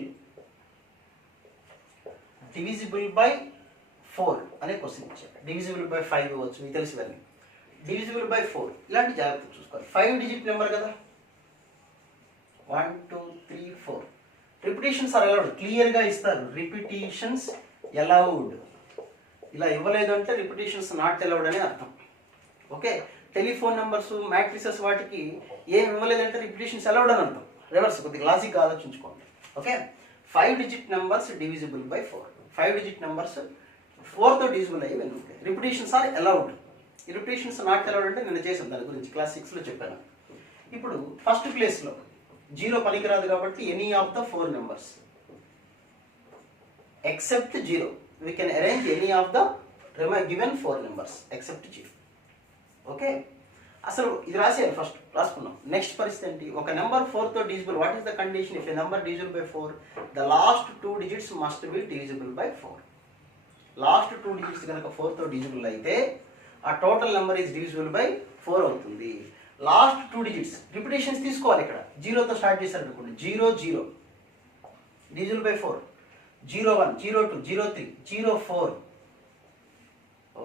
by 4 అనే క్వశ్చన్ ఇచ్చారు. డివిజిబుల్ బై 5 ఇవ్వచ్చు, మీకు తెలిసి ఇవన్నీ. డివిజిబుల్ బై 4 ఇలాంటి జాగ్రత్త చూసుకోవాలి. 5 digit నెంబర్ కదా, 1, 2, 3, 4 రిపిటేషన్స్ ఆర్ అలౌడ్, క్లియర్గా ఇస్తారు. Repetitions allowed. ఇలా ఇవ్వలేదు అంటే రిపిటేషన్స్ నాట్ అలౌడ్ అని అర్థం. ఓకే, టెలిఫోన్ నెంబర్స్, మ్యాట్రిసెస్ వాటికి ఏం ఇవ్వలేదంటే రిపిటేషన్స్ అలౌడ్ అని అంటాం. రివర్స్ కొద్దిగా లాజిక్ ఆలోచించుకోండి. Okay, 5 digit numbers divisible by 4. 5 digit numbers 4తో డివిజిబుల్ అయ్యి ఉంటాయి. Repetitions are allowed. Repetitions not allowed అంటే నేను చేసాను, దాని గురించి క్లాస్ 6లో చెప్పాను. ఇప్పుడు ఫస్ట్ ప్లేస్లో 0 పనికిరాదు కాబట్టి any of the 4 numbers except 0. We can arrange any of the given 4 numbers except 0. Okay, అసలు ఇది రాసేయాలి, ఫస్ట్ రాసుకున్నాం. నెక్స్ట్ పరిస్థితి ఏంటి, ఒక నెంబర్ 4తో divisible. What is the condition? If a number divisible by 4, the last 2 digits must be divisible by 4. Last 2 digits కనుక 4తో డివిజిబుల్ అయితే ఆ total number is divisible by 4 అవుతుంది. లాస్ట్ 2 digits రిపిటేషన్స్ తీసుకోవాలి. ఇక్కడ 0తో స్టార్ట్ చేశారు అనుకోండి, 0 0 డివిజిబుల్ బై 4, 0 1 0 2 0 3 0 4.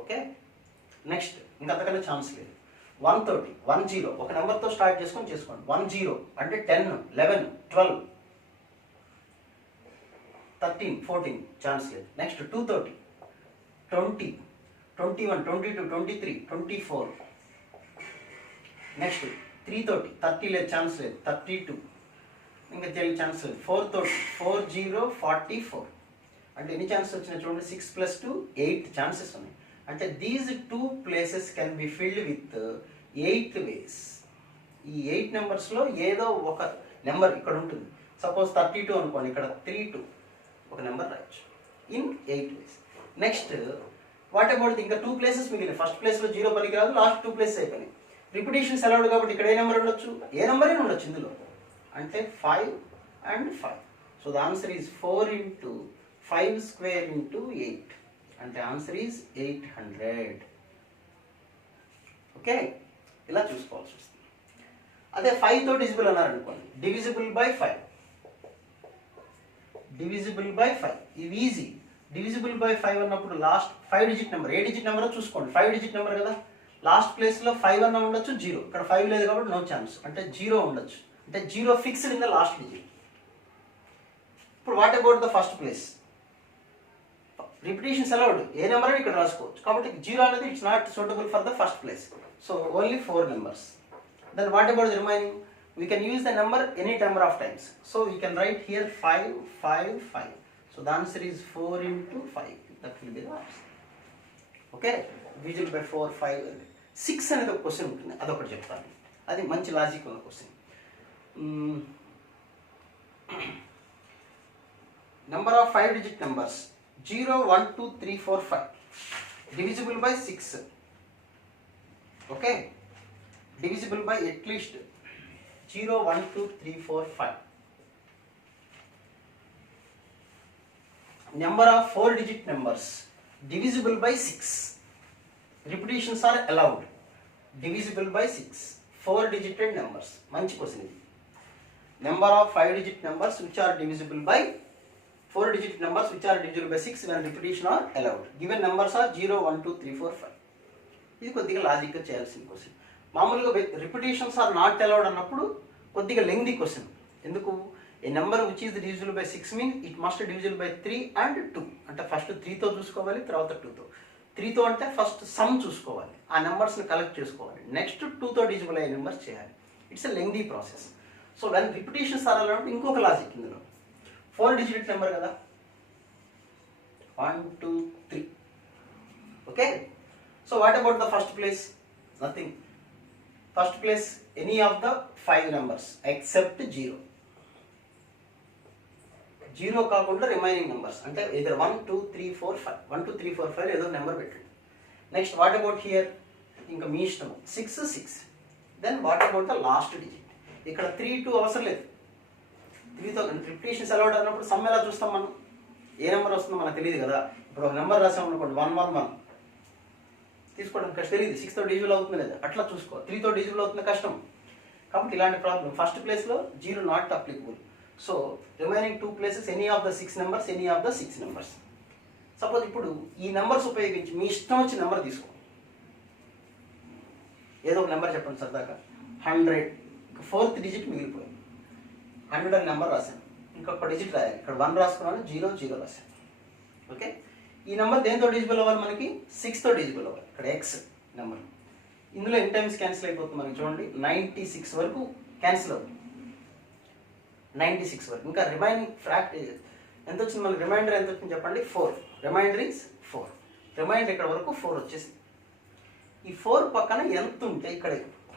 ఓకే, నెక్స్ట్ ఇంకా అంతకన్నా ఛాన్స్ లేదు. 1 తోటి 1 0 ఒక నెంబర్తో స్టార్ట్ చేసుకోండి 1 0 అంటే 10 11 12 13 14 ఛాన్స్ లేదు. నెక్స్ట్ 2 తోటి 20 21 22 23 24. నెక్స్ట్ 3 తోటి 30 లేదు, ఛాన్స్ లేదు, 32 ఇంకా తెలియ ఛాన్స్ లేదు. 4 తోటి 40 44 అంటే ఎన్ని ఛాన్సెస్ వచ్చినాయి చూడండి, 6 + 2 8 ఛాన్సెస్ ఉన్నాయి. అంటే these 2 places can be filled with 8 ways. ఈ 8 నెంబర్స్లో ఏదో ఒక నెంబర్ ఇక్కడ ఉంటుంది. సపోజ్ 32 అనుకోండి, ఇక్కడ 32 ఒక నెంబర్ రాయొచ్చు in 8 ways. Next what about ఇంకా 2 places మిగిలిన. ఫస్ట్ ప్లేస్లో 0 పనికి రాదు, లాస్ట్ 2 places అయిపోయినాయి. రిపిటేషన్స్ అలౌడ్ కాబట్టి ఇక్కడ ఏ నెంబర్ ఉండొచ్చు, ఏ నెంబర్ అయినా ఉండొచ్చు ఇందులో. అంటే 5 and 5. So the answer is 4 × 5 square × 8. అంటే ఆన్సర్ ఈజ్ 800. ఓకే, ఇలా చూసుకోవాల్సి వస్తుంది. అదే 5తో డివిజిబుల్ అన్నారనుకోండి, డివిజిబుల్ బై 5, డివిజిబుల్ బై 5 ఇవి ఈజీ. డివిజిబుల్ బై 5 అన్నప్పుడు లాస్ట్ 5 digit నెంబర్, ఏ డిజిట్ నెంబరో చూసుకోండి. 5 digit నెంబర్ కదా, లాస్ట్ ప్లేస్లో 5 అన్న ఉండొచ్చు, 0 ఇక్కడ 5 లేదు కాబట్టి నో ఛాన్స్, అంటే 0 ఉండొచ్చు. అంటే 0 fixed in the last digit. ఇప్పుడు what about the first place? Repetitions allowed, ఏ నెంబర్ అని ఇక్కడ రాసుకోవచ్చు. కాబట్టి 0 అనేది it's not suitable for the first place. So only 4 numbers. Then what about the remaining? We can use the number any number of times. So we can write here 5 5 5. So the answer is 4 × 5. That will be the answer. Okay, divisible by 4 5. 6 అనేది ఒక క్వశ్చన్ ఉంటుంది, అదొకటి చెప్తాను. అది మంచి లాజిక్ ఉన్న question. Number of 5 digit numbers 0 1 2 3 4 5 divisible by 6. Okay, divisible by at least 0 1 2 3 4 5. Number of 4 digit numbers divisible by 6. Repetitions are allowed. Divisible by 6. 4 digited numbers. మంచి క్వశ్చన్ ఇది. Number of 5 digit numbers which are divisible by 4 digit numbers which are divisible by 6 when repetition are allowed. Given numbers are 0 1 2 3 4 5. ఇది కొద్దిగా లాజిక్గా చేయాల్సిన క్వశ్చన్. మామూలుగా రిపిటేషన్స్ ఆర్ నాట్ అలౌడ్ అన్నప్పుడు కొద్దిగా లెంగ్దీ క్వశ్చన్. ఎందుకు? A number which is divisible by 6 mean it must divisible by 3 and 2. అంటే ఫస్ట్ 3తో చూసుకోవాలి, తర్వాత 2తో. 3తో అంటే ఫస్ట్ సమ్ చూసుకోవాలి, ఆ నెంబర్స్ని కలెక్ట్ చేసుకోవాలి, నెక్స్ట్ 2తో డివిజిబుల్ అయ్యే నెంబర్స్ చేయాలి. It's a lengthy process. So when repetitions are allowed ఇంకొక లాజిక్ ఇందులో. 4 digit నెంబర్ కదా, 1 2 3. Okay, so what about the first place? Nothing. First place any of the 5 numbers except 0. 0 కాకుండా రిమైనింగ్ నెంబర్స్ అంటే ఇదర్ 1 2 3 4 5. 1 2 3 4 5 ఏదో నెంబర్ పెట్టండి. Next what about here? ఇంకా మీ ఇష్టం. 6 6. Then what about the last digit? ఇక్కడ 3 2 అవసరం లేదు. 3తో రిపిటేషన్స్ అలౌడ్ అన్నప్పుడు సమ్ ఎలా చూస్తాం మనం? ఏ నెంబర్ వస్తుందో మనకు తెలియదు కదా. ఇప్పుడు ఒక నెంబర్ రాసాం అనుకోండి 1 1 1 తీసుకోవడం కష్టం, తెలియదు 6తో డివిజిబుల్ అవుతుంది లేదా, అట్లా చూసుకో. 3తో డివిజిబుల్ అవుతుంది కష్టం. కాబట్టి ఇలాంటి ప్రాబ్లం ఫస్ట్ ప్లేస్లో 0 not applicable. So remaining 2 places any of the 6 numbers, any of the 6 numbers. Suppose ఇప్పుడు ఈ నెంబర్స్ ఉపయోగించి మీ ఇష్టం వచ్చిన నెంబర్ తీసుకో. ఏదో ఒక నెంబర్ చెప్పండి సరదాగా. 100. 4th డిజిట్ మిగిలిపోయింది. 100 అనే నెంబర్ రాశాను, ఇంకొక డిజిట్ రాయాలి. ఇక్కడ 1 రాసుకున్నాను, 0 0 రాశాను. ఓకే, ఈ నెంబర్ దేంతో డిజిబుల్ అవ్వాలి? మనకి 6తో డిజిబుల్ అవ్వాలి. ఇక్కడ ఎక్స్ నెంబర్. ఇందులో ఎన్ని టైమ్స్ క్యాన్సిల్ అయిపోతుంది మనకి చూడండి, 96 వరకు క్యాన్సిల్ అవుతుంది. 96 వరకు. ఇంకా రిమైనింగ్ ఎంత వచ్చింది మనకి, రిమైండర్ ఎంత వచ్చింది చెప్పండి, 4. Remainder is 4. రిమైండర్ ఇక్కడ వరకు 4 వచ్చేసింది. ఈ 4 పక్కన ఎంత ఉంటే ఇక్కడ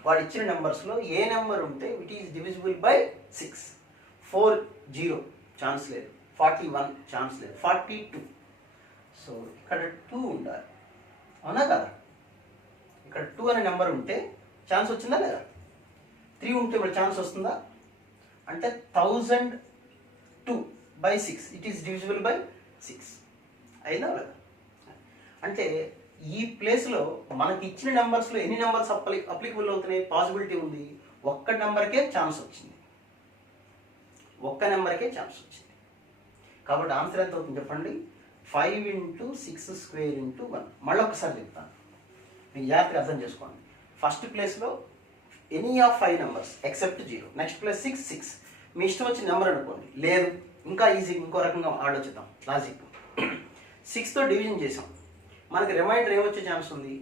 వాడు ఇచ్చిన నెంబర్స్లో ఏ నెంబర్ ఉంటే it is divisible by 6. 4 0 chance లేదు, 41 ఛాన్స్ లేదు, 42. సో ఇక్కడ 2 ఉండాలి, అవునా కదా? ఇక్కడ 2 అనే నెంబర్ ఉంటే ఛాన్స్ వచ్చిందా లేదా? 3 ఉంటే ఇప్పుడు ఛాన్స్ వస్తుందా? అంటే 1002/6 ఇట్ ఈస్ డివిజిబుల్ బై 6 అయినా లేదా? అంటే ఈ ప్లేస్లో మనకి ఇచ్చిన నెంబర్స్లో ఎన్ని నెంబర్స్ అప్లికబుల్ అవుతున్నాయి, పాసిబిలిటీ ఉంది, ఒక్క నెంబర్కే ఛాన్స్ వచ్చింది, ఒక్క నెంబర్కే ఛాన్స్ వచ్చింది. కాబట్టి ఆన్సర్ ఎంత అవుతుంది చెప్పండి, 5 × 6² × 1. మళ్ళీ ఒకసారి చెప్తాను, మీరు జాగ్రత్తగా అర్థం చేసుకోండి. ఫస్ట్ ప్లేస్లో any of 5 numbers except 0. Next place 6 6. మీ ఇష్టం వచ్చిన నెంబర్ అనుకోండి, లేదు ఇంకా ఈజీ ఇంకో రకంగా ఆలోచిద్దాం. లాజిక్ 6తో డివిజన్ చేసాం, మనకి రిమైండర్ ఏమొచ్చే ఛాన్స్ ఉంది,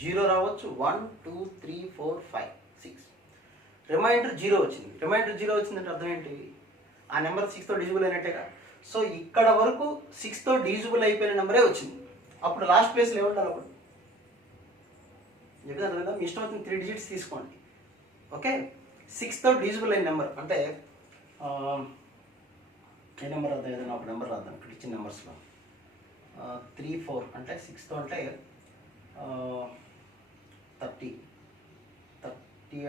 0 రావచ్చు, 1 2 3 4 5 6. రిమైండర్ 0 వచ్చింది. రిమైండర్ 0 వచ్చిందంటే అర్థం ఏంటి, ఆ నెంబర్ 6తో డివిజిబుల్ అయినట్టేగా. సో ఇక్కడ వరకు 6తో డివిజిబుల్ అయిపోయిన నెంబరే వచ్చింది. అప్పుడు లాస్ట్ ప్లేస్లో ఏముండాలి, అప్పుడు చెప్తాను కదా, మీ ఇష్టం వచ్చిన 3 డిజిట్స్ తీసుకోండి. ఓకే, 6తో డివిజిబుల్ అయిన నెంబర్ అంటే ఏ నెంబర్ రాద్దాం, ఏదైనా ఒక నెంబర్ రాద్దాం ఇక్కడ ఇచ్చిన నెంబర్స్లో. 3 4 అంటే 6తో అంటే 30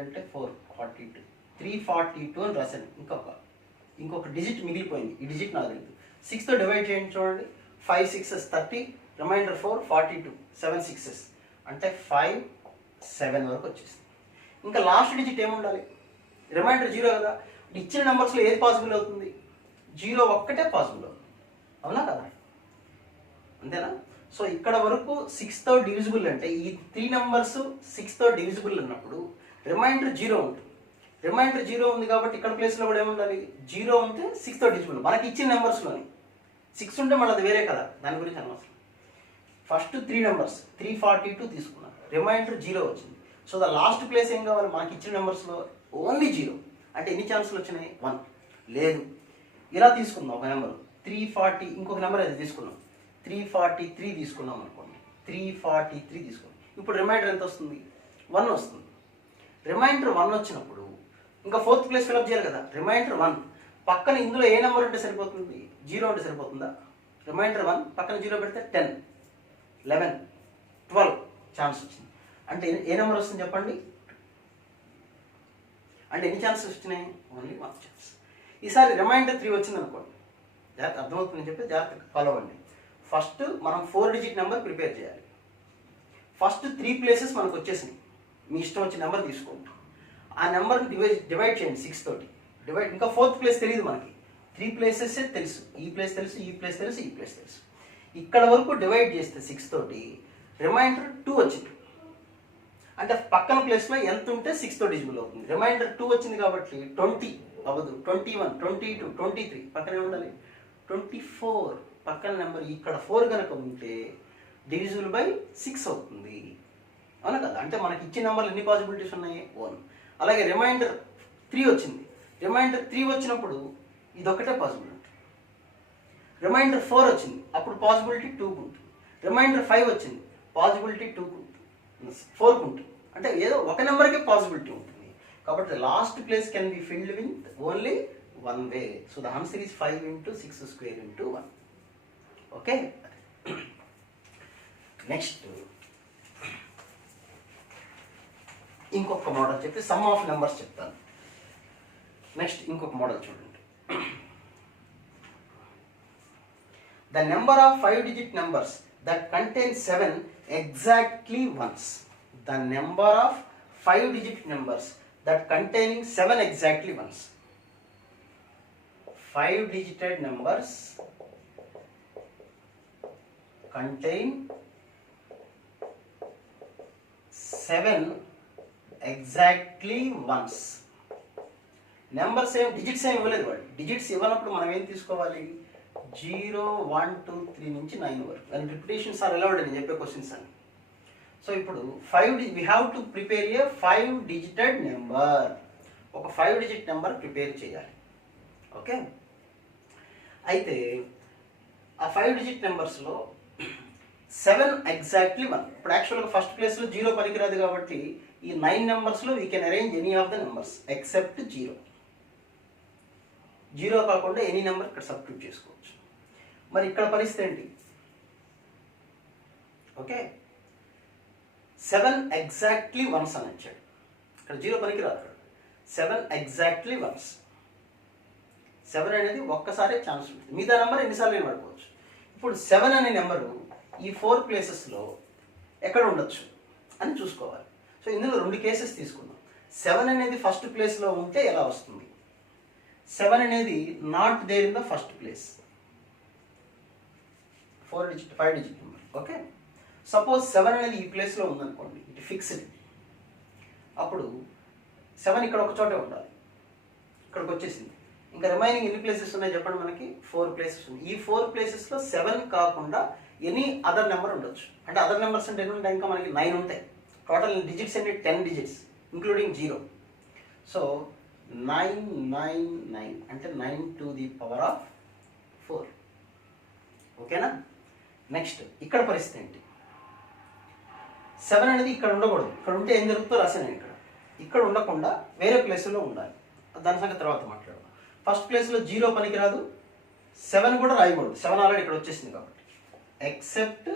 అంటే 4 42 342 అని రాశాను. ఇంకొక డిజిట్ మిగిలిపోయింది, ఈ డిజిట్ నాకు తెలియదు. 6తో డివైడ్ చేయండి చూడండి, 5 6s 30, రిమైండర్ 4 42, 7 6s అంటే 5 7 వరకు వచ్చేసింది. ఇంకా లాస్ట్ డిజిట్ ఏముండాలి, రిమైండర్ 0 కదా, ఇచ్చిన నెంబర్స్లో ఏది పాసిబుల్ అవుతుంది, 0 ఒక్కటే పాసిబుల్ అవుతుంది, అవునా కదా? అంతేనా? సో ఇక్కడ వరకు 6తో డివిజిబుల్ అంటే ఈ 3 నెంబర్స్ 6తో డివిజిబుల్ అన్నప్పుడు రిమైండర్ 0 ఉంటుంది. రిమైండర్ 0 ఉంది కాబట్టి ఇక్కడ ప్లేస్లో కూడా ఏముండాలి, 0 ఉంటే 6తో డివిజిబుల్. మనకి ఇచ్చిన నెంబర్స్లోని 6 ఉంటే మళ్ళీ అది వేరే కదా, దాని గురించి అనవసరం. ఫస్ట్ 3 నెంబర్స్ 342 తీసుకున్నాం, రిమైండర్ 0 వచ్చింది. సో ద లాస్ట్ ప్లేస్ ఏం కావాలి, మనకి ఇచ్చిన నెంబర్స్లో ఓన్లీ 0 అంటే ఎన్ని ఛాన్సులు వచ్చినాయి, 1 లేదు. ఇలా తీసుకుందాం ఒక నెంబర్ 340, ఇంకొక నెంబర్ అది తీసుకున్నాం 343 తీసుకున్నాం అనుకోండి, 343 తీసుకున్నాం. ఇప్పుడు రిమైండర్ ఎంత వస్తుంది, 1 వస్తుంది. రిమైండర్ 1 వచ్చినప్పుడు ఇంకా 4th ప్లేస్ ఫిల్అప్ చేయాలి కదా, రిమైండర్ 1 పక్కన ఇందులో ఏ నెంబర్ ఉంటే సరిపోతుంది, 0 ఉంటే సరిపోతుందా? రిమైండర్ 1 పక్కన 0 పెడితే 10 11 12 ఛాన్స్ వచ్చింది. అంటే ఏ నెంబర్ వస్తుంది చెప్పండి, అంటే ఎన్ని ఛాన్సెస్ వచ్చినాయి, ఓన్లీ 1 ఛాన్స్. ఈసారి రిమైండర్ 3 వచ్చింది అనుకోండి, జాగ్రత్త అర్థమవుతుందని చెప్పి జాగ్రత్తగా ఫాలో అవ్వండి. ఫస్ట్ మనం 4 డిజిట్ నెంబర్ ప్రిపేర్ చేయాలి. ఫస్ట్ 3 ప్లేసెస్ మనకు వచ్చేసినాయి, మీ ఇష్టం వచ్చిన నెంబర్ తీసుకోండి. ఆ నెంబర్ని డివైడ్ చేయండి 6 తోటి. డివైడ్ ఇంకా 4th ప్లేస్ తెలియదు మనకి, 3 ప్లేసెస్ తెలుసు, ఈ ప్లేస్ తెలుసు, ఈ ప్లేస్ తెలుసు, ఈ ప్లేస్ తెలుసు. ఇక్కడ వరకు డివైడ్ చేస్తే 6 తోటి రిమైండర్ 2 వచ్చింది. అంటే పక్కన ప్లేస్లో ఎంత ఉంటే 6తో డివిజిబుల్ అవుతుంది. రిమైండర్ 2 వచ్చింది కాబట్టి 20 అవ్వదు, 21 22 23 పక్కనే ఉండాలి, 24 పక్కన నెంబర్ ఇక్కడ 4 కనుక ఉంటే డివిజిబుల్ బై 6 అవుతుంది, అవునా కదా? అంటే మనకి ఇచ్చే నెంబర్లు ఎన్ని పాసిబిలిటీస్ ఉన్నాయి, 1. అలాగే రిమైండర్ 3 వచ్చింది. రిమైండర్ 3 వచ్చినప్పుడు ఇదొక్కటే పాసిబిలిటీ. రిమైండర్ 4 వచ్చింది, అప్పుడు పాసిబిలిటీ 2కు ఉంటుంది. రిమైండర్ 5 వచ్చింది, పాసిబిలిటీ 2కు ఉంటుంది, 4కు ఉంటుంది. అంటే ఏదో ఒక నెంబర్కే పాసిబిలిటీ ఉంటుంది. కాబట్టి last place can be filled with only 1 way. So the answer is 5 × 6² × 1. Okay, next ఇంకొక మోడల్ చెప్పి సమ్ ఆఫ్ నెంబర్స్ చెప్తాను. నెక్స్ట్ ఇంకొక మోడల్ చూడండి. The number of 5 digit numbers that contain 7 exactly ones. The number of 5 digit numbers that containing 7 exactly ones. 5 digited numbers contain 7 exactly ones. Numbers ఏం డిజిట్స్ ఏమి ఇవ్వలేదు వాళ్ళు. డిజిట్స్ ఇవ్వనప్పుడు మనం ఏం తీసుకోవాలి, 0 1 2 3 నుంచి 9 వరకు. అండ్ రిపిటేషన్స్ ఆర్ అలౌడ్ అని చెప్పే క్వశ్చన్స్ అని. సో ఇప్పుడు we have to prepare A 5 digitated number. ఒక 5 డిజిట్ నెంబర్ ప్రిపేర్ చేయాలి. ఓకే, అయితే ఆ 5 డిజిట్ నెంబర్స్లో 7 ఎగ్జాక్ట్లీ 1. ఇప్పుడు యాక్చువల్గా ఫస్ట్ ప్లేస్లో 0 పనికిరాదు కాబట్టి ఈ 9 నెంబర్స్లో we can arrange any of the numbers except 0. 0 కాకుండా ఎనీ నెంబర్ ఇక్కడ సబ్స్టిట్యూట్ చేసుకోవచ్చు. మరి ఇక్కడ పరిస్థితి ఏంటి? ఓకే, 7 ఎగ్జాక్ట్లీ 1s అని ఇచ్చాడు. ఇక్కడ 0 పనికిరాదు. 7 ఎగ్జాక్ట్లీ 1s. 7 అనేది ఒక్కసారే ఛాన్స్ ఉంటుంది. మిగతా నెంబర్ ఎన్నిసార్లు నేను పడుకోవచ్చు. ఇప్పుడు 7 అనే నెంబరు ఈ 4 ప్లేసెస్లో ఎక్కడ ఉండొచ్చు అని చూసుకోవాలి. సో ఇందులో 2 కేసెస్ తీసుకుందాం. 7 అనేది ఫస్ట్ ప్లేస్లో ఉంటే ఎలా వస్తుంది? 7 అనేది not there in the first place. 5 digit number. Okay, suppose 7 అనేది ఈ ప్లేస్లో ఉందనుకోండి, ఇది ఫిక్స్డ్. అప్పుడు 7 ఇక్కడ ఒక చోటే ఉండాలి. ఇక్కడికి వచ్చేసింది. ఇంకా రిమైనింగ్ ఎన్ని ప్లేసెస్ ఉన్నాయి చెప్పండి? మనకి 4 ప్లేసెస్ ఉన్నాయి. ఈ 4 ప్లేసెస్లో 7 కాకుండా ఎనీ అదర్ నెంబర్ ఉండొచ్చు. అంటే అదర్ నెంబర్స్ అంటే ఎన్ని ఉంటాయి? ఇంకా మనకి 9 ఉంటాయి. టోటల్ డిజిట్స్ అంటే 10 డిజిట్స్ ఇంక్లూడింగ్ 0. సో 999 అంటే 9 టు ది పవర్ ఆఫ్ 4. ఓకేనా? నెక్స్ట్ ఇక్కడ పరిస్థితి ఏంటి? 7 అనేది ఇక్కడ ఉండకూడదు. ఇక్కడ ఉంటే ఏం జరుగుతుందో రాశాను. ఇక్కడ ఉండకుండా వేరే ప్లేస్లో ఉండాలి. దాని సంగతి తర్వాత మాట్లాడదాం. ఫస్ట్ ప్లేస్లో 0 పనికిరాదు, 7 కూడా రాయకూడదు. 7 ఆల్రెడీ ఇక్కడ వచ్చేసింది కాబట్టి. ఎక్సెప్ట్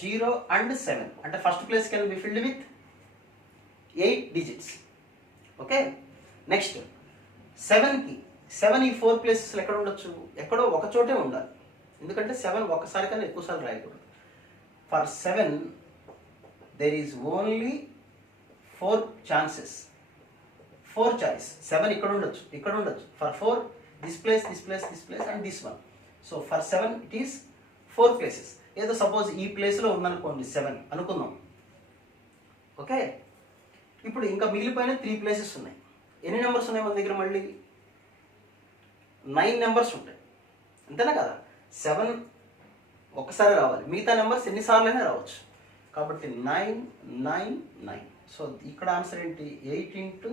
0 అండ్ 7 అంటే first place can be filled with 8 digits. Okay, next 7 ఈ 4 ప్లేసెస్లో ఎక్కడ ఉండొచ్చు? ఎక్కడో ఒక చోటే ఉండాలి. ఎందుకంటే 7 ఒక్కసారి కన్నా ఎక్కువసార్లు రాయకూడదు. For 7 there is only 4 chances. 4 choice. 7 ఇక్కడ ఉండొచ్చు, ఇక్కడ ఉండొచ్చు. For 4 this place, this place, this place and this one. So for 7 it is 4 places. ఏదో సపోజ్ ఈ ప్లేస్లో ఉందనుకోండి 7 అనుకుందాం. ఓకే, ఇప్పుడు ఇంకా మిగిలిపోయిన 3 ప్లేసెస్ ఉన్నాయి. ఎన్ని నెంబర్స్ ఉన్నాయి మన దగ్గర? మళ్ళీ 9 నెంబర్స్ ఉంటాయి. అంతేనా కదా? 7 ఒక్కసారి రావాలి. మిగతా నెంబర్స్ ఎన్నిసార్లు అయినా రావచ్చు. కాబట్టి 9 9 9. సో ఇక్కడ ఆన్సర్ ఏంటి? 8 into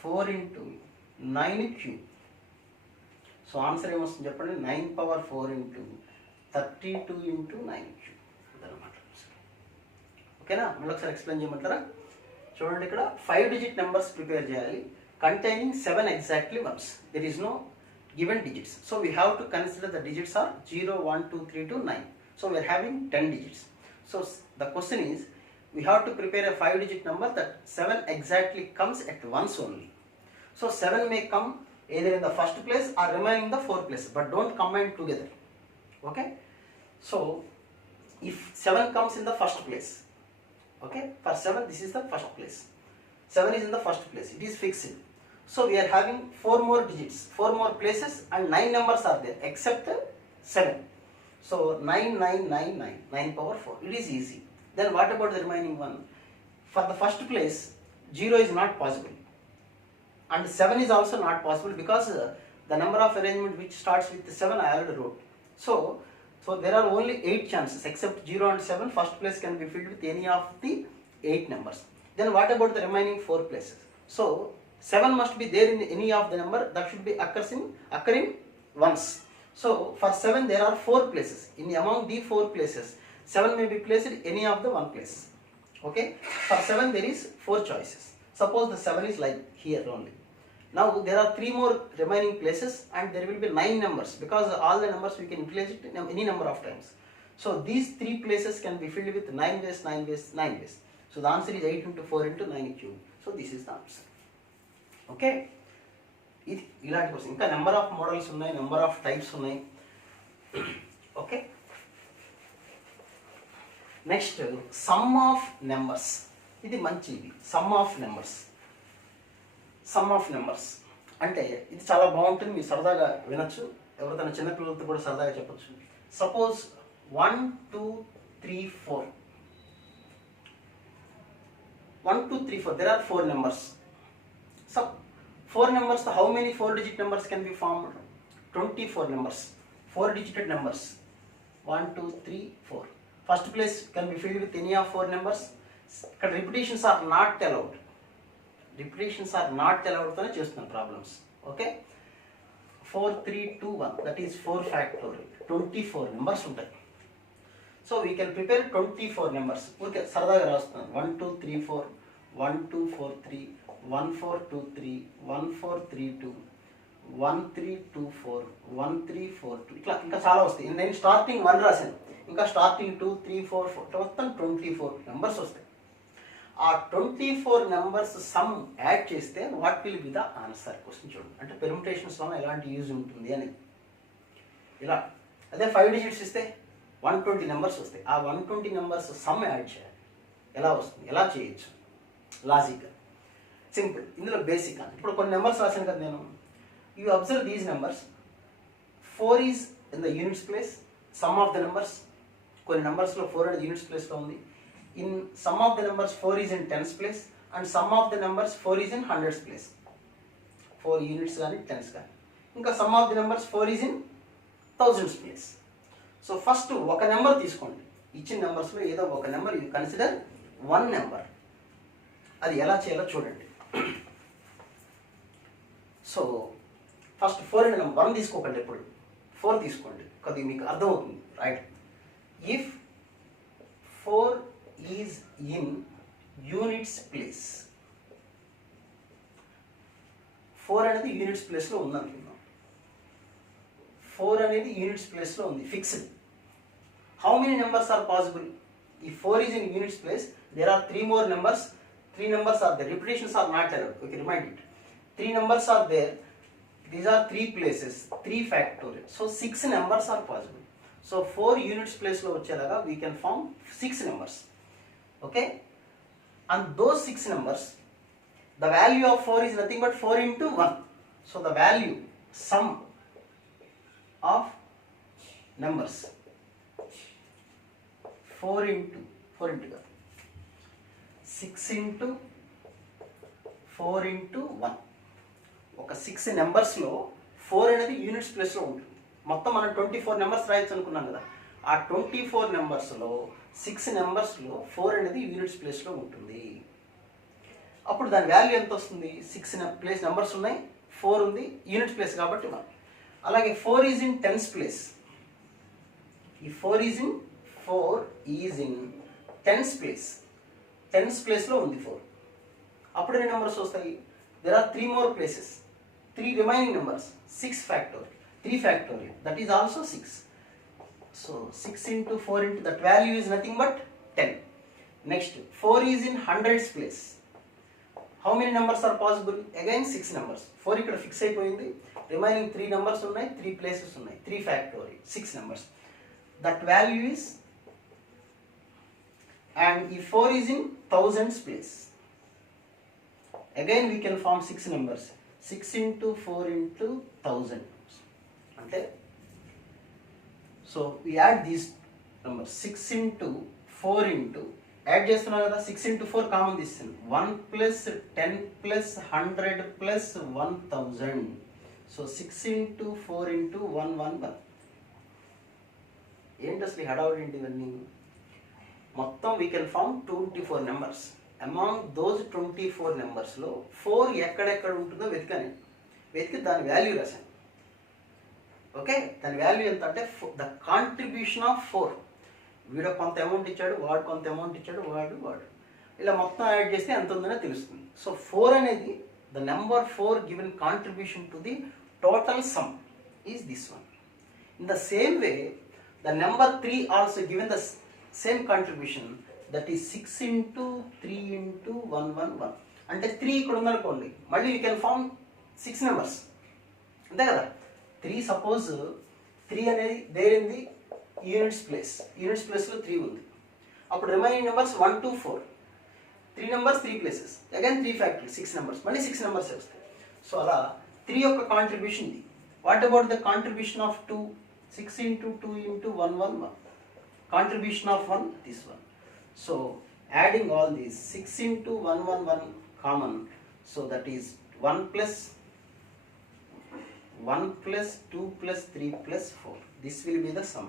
4 into 9 cube. So answer ఏమొస్తుంది చెప్పండి? 9 పవర్ 4 ఇంటూ 32 ఇంటూ 9 క్యూబ్ అదనమాట. ఓకేనా? మళ్ళీ ఒకసారి ఎక్స్ప్లెయిన్ చేయమంటారా? చూడండి, ఇక్కడ 5 డిజిట్ నెంబర్స్ ప్రిపేర్ చేయాలి containing 7 exactly 1s. There is no given digits. So we have to consider the digits are 0, 1, 2, 3 to 9. So we are having 10 digits. So the question is, we have to prepare a 5 digit number that 7 exactly comes at once only. So 7 may come either in the first place or remaining the 4 places, but don't combine together. Okay? So if 7 comes in the first place, okay, for 7 this is the first place. 7 is in the first place. It is fixed. So we are having 4 more digits, 4 more places and 9 numbers are there except 7. So 9 9 9 9, 9 power 4. It is easy. Then what about the remaining one? For the first place 0 is not possible and 7 is also not possible because the number of arrangement which starts with 7 I already wrote. So there are only 8 chances except 0 and 7. First place can be filled with any of the 8 numbers. Then what about the remaining 4 places? So 7 must be there in any of the number that should be occurring once. So for 7 there are 4 places. In among the 4 places 7 may be placed in any of the 1 place. Okay, for 7 there is 4 choices. Suppose the 7 is like here only. Now there are 3 more remaining places and there will be 9 numbers because all the numbers we can utilize it in any number of times. So these 3 places can be filled with 9 ways, 9 ways, 9 ways. So the answer is 8 into 4 into 9 cube. So this is the answer. Okay, ఇది ఇలాంటి క్వశ్చన్. ఇంకా నెంబర్ ఆఫ్ మోడల్స్ ఉన్నాయి, నెంబర్ ఆఫ్ టైప్స్ ఉన్నాయి. Okay, next some of numbers. ఇది మంచిది. Some of numbers. Some of numbers అంటే ఇది చాలా బాగుంటుంది. మీరు సరదాగా వినొచ్చు. ఎవరికైనా చిన్నపిల్లలతో కూడా సరదాగా చెప్పచ్చు. Suppose 1 2 3 4. 1 2 3 4. There are 4 numbers. So 4 numbers, how many 4 digit numbers can be formed? 24 numbers. 4 digit numbers. 1 2 3 4. First place can be filled with any of 4 numbers. ఇక్కడ repetitions are not allowed. Repetitions are not allowed తోనే చేస్తున్నాం problems. Okay, 4 3 2 1 that is 4 factorial. 24 numbers ఉంటాయి. So we can prepare 24 numbers. Okay, సరదాగా రాస్తున్నాను. 1 2 3 4 1 2 4 3 1 4 2 3 1 4 3 2 1 3 2 4 1 3 4 2 ఇట్లా ఇంకా చాలా వస్తాయి. నేను స్టార్టింగ్ 1 రాశాను, ఇంకా స్టార్టింగ్ 2 3 4 4 మొత్తం 24 నెంబర్స్ వస్తాయి. ఆ 24 నెంబర్స్ సమ్ యాడ్ చేస్తే what will be the answer? Question చూడండి. అంటే పెర్ముటేషన్స్ వల్ల ఎలాంటి యూజ్ ఉంటుంది అని. ఇలా అదే 5 డిజిట్స్ ఇస్తే 120 నెంబర్స్ వస్తాయి. ఆ 120 నెంబర్స్ సమ్ యాడ్ చేయాలి. ఎలా వస్తుంది, ఎలా చేయొచ్చు? Logic simple. ఇందులో బేసిక్ అని ఇప్పుడు కొన్ని నెంబర్స్ రాశాను కదా నేను. You observe these numbers. 4 is in the units place. Some of the numbers, కొన్ని నెంబర్స్లో 4 అనేది యూనిట్స్ ప్లేస్లో ఉంది. In some of the numbers 4 is in tens place, and some of the numbers 4 is in hundreds place. 4 units కానీ tens కానీ. ఇంకా some of the numbers 4 is in thousands place. So first ఒక నెంబర్ తీసుకోండి. ఇచ్చిన నెంబర్స్లో ఏదో ఒక నెంబర్ యూ కన్సిడర్ 1 నెంబర్. అది ఎలా చేయాలో చూడండి. సో ఫస్ట్ 4 అనే నెంబర్ 1 తీసుకోకండి, ఎప్పుడు 4 తీసుకోండి. కొద్దిగా మీకు అర్థమవుతుంది. Right, if 4 is in units place. 4 అనేది యూనిట్స్ ప్లేస్లో ఉంది అనుకుందాం. 4 అనేది యూనిట్స్ ప్లేస్లో ఉంది, fixed. How many numbers are possible? ఈ 4 is in units place, there are 3 more numbers. 3 numbers are there. Repetitions are not allowed. Okay, remind it. 3 numbers are there. These are 3 places, 3 factorial. So 6 numbers are possible. So 4 units ప్లేస్లో వచ్చేలాగా we can form 6 numbers. Okay, and those 6 numbers, the value of 4 is nothing but 4 into 1. So the value, sum of numbers 4 into 6 into 4 into 1. ఒక 6 నెంబర్స్లో 4 అనేది యూనిట్స్ ప్లేస్లో ఉంటుంది. మొత్తం మనం 24 నెంబర్స్ రాయొచ్చు అనుకున్నాం కదా. ఆ 24 నెంబర్స్లో 6 నెంబర్స్లో 4 అనేది యూనిట్స్ ప్లేస్లో ఉంటుంది. అప్పుడు దాని వాల్యూ ఎంత వస్తుంది? 6 ప్లేస్ నెంబర్స్ ఉన్నాయి, 4 ఉంది, యూనిట్స్ ప్లేస్ కాబట్టి 1. అలాగే 4 ఈజ్ ఇన్ టెన్స్ ప్లేస్. ఈ 4 is in tens place. Tens ప్లేస్లో ఉంది 4. అప్పుడు ఎన్ని నెంబర్స్ వస్తాయి? There are 3 more places. 3 remaining numbers. 6 factorial, 3 factorial, that is also 6. So 6 into 4 into that value is nothing but 10. Next, 4 is in hundreds place. How many numbers are possible? Again 6 numbers. 4 ఇక్కడ ఫిక్స్ అయిపోయింది. రిమైనింగ్ 3 numbers ఉన్నాయి, 3 places ఉన్నాయి, 3 factorial, 6 numbers. That value is, and if 4 is in thousands place, again we can form 6 numbers. 6 into 4 into 1000. అంటే so we add these numbers. 6 into 4 into, add చేస్తున్నాం కదా, 6 into 4 కామన్ తీస్తుంది. 1 plus 10 plus 100 plus 1000. So 6 into 4 into 111. ఏంటి అసలు హడావుడి ఏంటి ఇవన్నీ? మొత్తం we can form 24 numbers. Among those 24 నెంబర్స్లో 4 ఎక్కడెక్కడ ఉంటుందో వెతికి దాని వాల్యూ రాశాను. ఓకే, దాని వాల్యూ ఎంత అంటే ద కాంట్రిబ్యూషన్ ఆఫ్ 4. వీడు కొంత అమౌంట్ ఇచ్చాడు, వాడు కొంత అమౌంట్ ఇచ్చాడు, వాడు ఇలా మొత్తం యాడ్ చేస్తే ఎంత ఉందనే తెలుస్తుంది. సో 4 అనేది the number 4 given contribution to the total some is this one. In the same way the number 3 also given the same contribution, that is 6 into 3 into 111. అంటే 3 ఇక్కడ ఉందనుకోండి, మళ్ళీ యూ కెన్ ఫార్మ్ 6 నెంబర్స్, అంతే కదా. 3 సపోజ్ 3 అనేది దేర్ ఇన్ ది యూనిట్స్ ప్లేస్లో 3 ఉంది. అప్పుడు remaining numbers 1 to 4, 3 numbers 3 places, again 3 factory, 6 numbers, మళ్ళీ 6 నెంబర్స్ వస్తాయి. సో అలా 3 యొక్క కాంట్రిబ్యూషన్ ఇది. What about the contribution of 2? 6 into 2 into 111. Contribution of 1, this one. So adding all these, 6 into 111 common, so that is 1 plus 2 plus 3 plus 4. This will be the sum.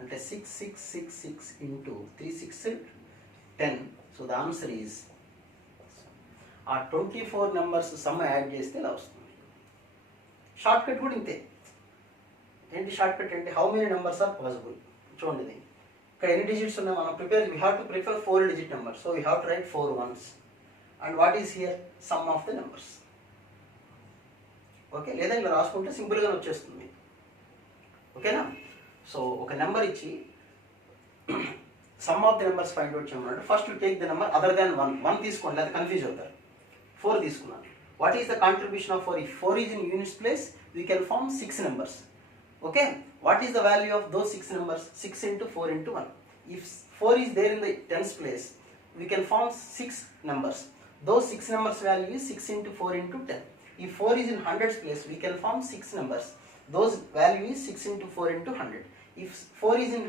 అంటే 6666 into 3 6 10. So the answer is ఆ 24 నెంబర్స్ సమ్ యాడ్ చేస్తే ఇలా వస్తుంది. షార్ట్ కట్ కూడా ఇంతే. ఏంటి షార్ట్ కట్ అంటే how many numbers are possible. చూడండి ఇది ఇక్కడ ఎన్ని డిజిట్స్ ఉన్నాయి మనం we have to prefer 4 digit number. So we have to write 4 ones. And what is here sum of the numbers. Okay, లేదా ఇలా రాసుకుంటే సింపుల్గా వచ్చేస్తుంది. ఓకేనా. సో ఒక నెంబర్ ఇచ్చి sum of the numbers find out చేయమన్నాడు. First take the number other than 1 తీసుకోండి, లేదా కన్ఫ్యూజ్ అవుతారు. 4 తీసుకున్నాను. What is the contribution of 4? If 4 is in units place, we can form 6 numbers. Okay, what is the value of those 6 numbers? 6 into 4 into 1. If 4 is there in the tens place, we can form 6 numbers. Those 6 numbers value is 6 into 4 into 10. If 4 is in hundreds place, we can form 6 numbers. Those value is 6 into 4 into 100. If 4 is in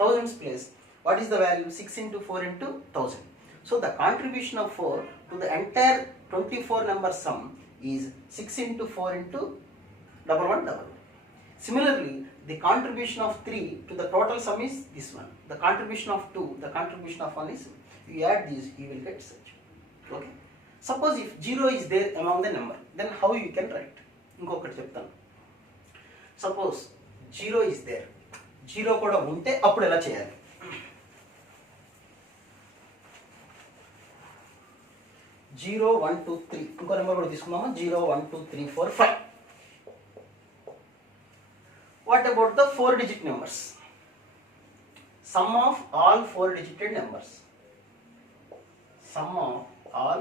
thousands place, what is the value? 6 into 4 into 1000. So the contribution of 4 to the entire 24 number sum is 6 into 4 into 1111. Similarly, the contribution of 3 to the total sum is this one. The contribution of 2, the contribution of 1 is, you add these, you will get such. Okay. Suppose if 0 is there among the number, then how you can write? ఇంకొకటి చెప్తాను. Suppose 0 is there. 0 కూడా ఉంటే అప్పుడు ఎలా చేయాలి? 0 1 2 3 ఇంకో నెంబర్ కూడా తీసుకుందామా. 0 1 2 3 4 5. What about the 4 digit numbers? Sum of all 4 digited numbers. Sum of all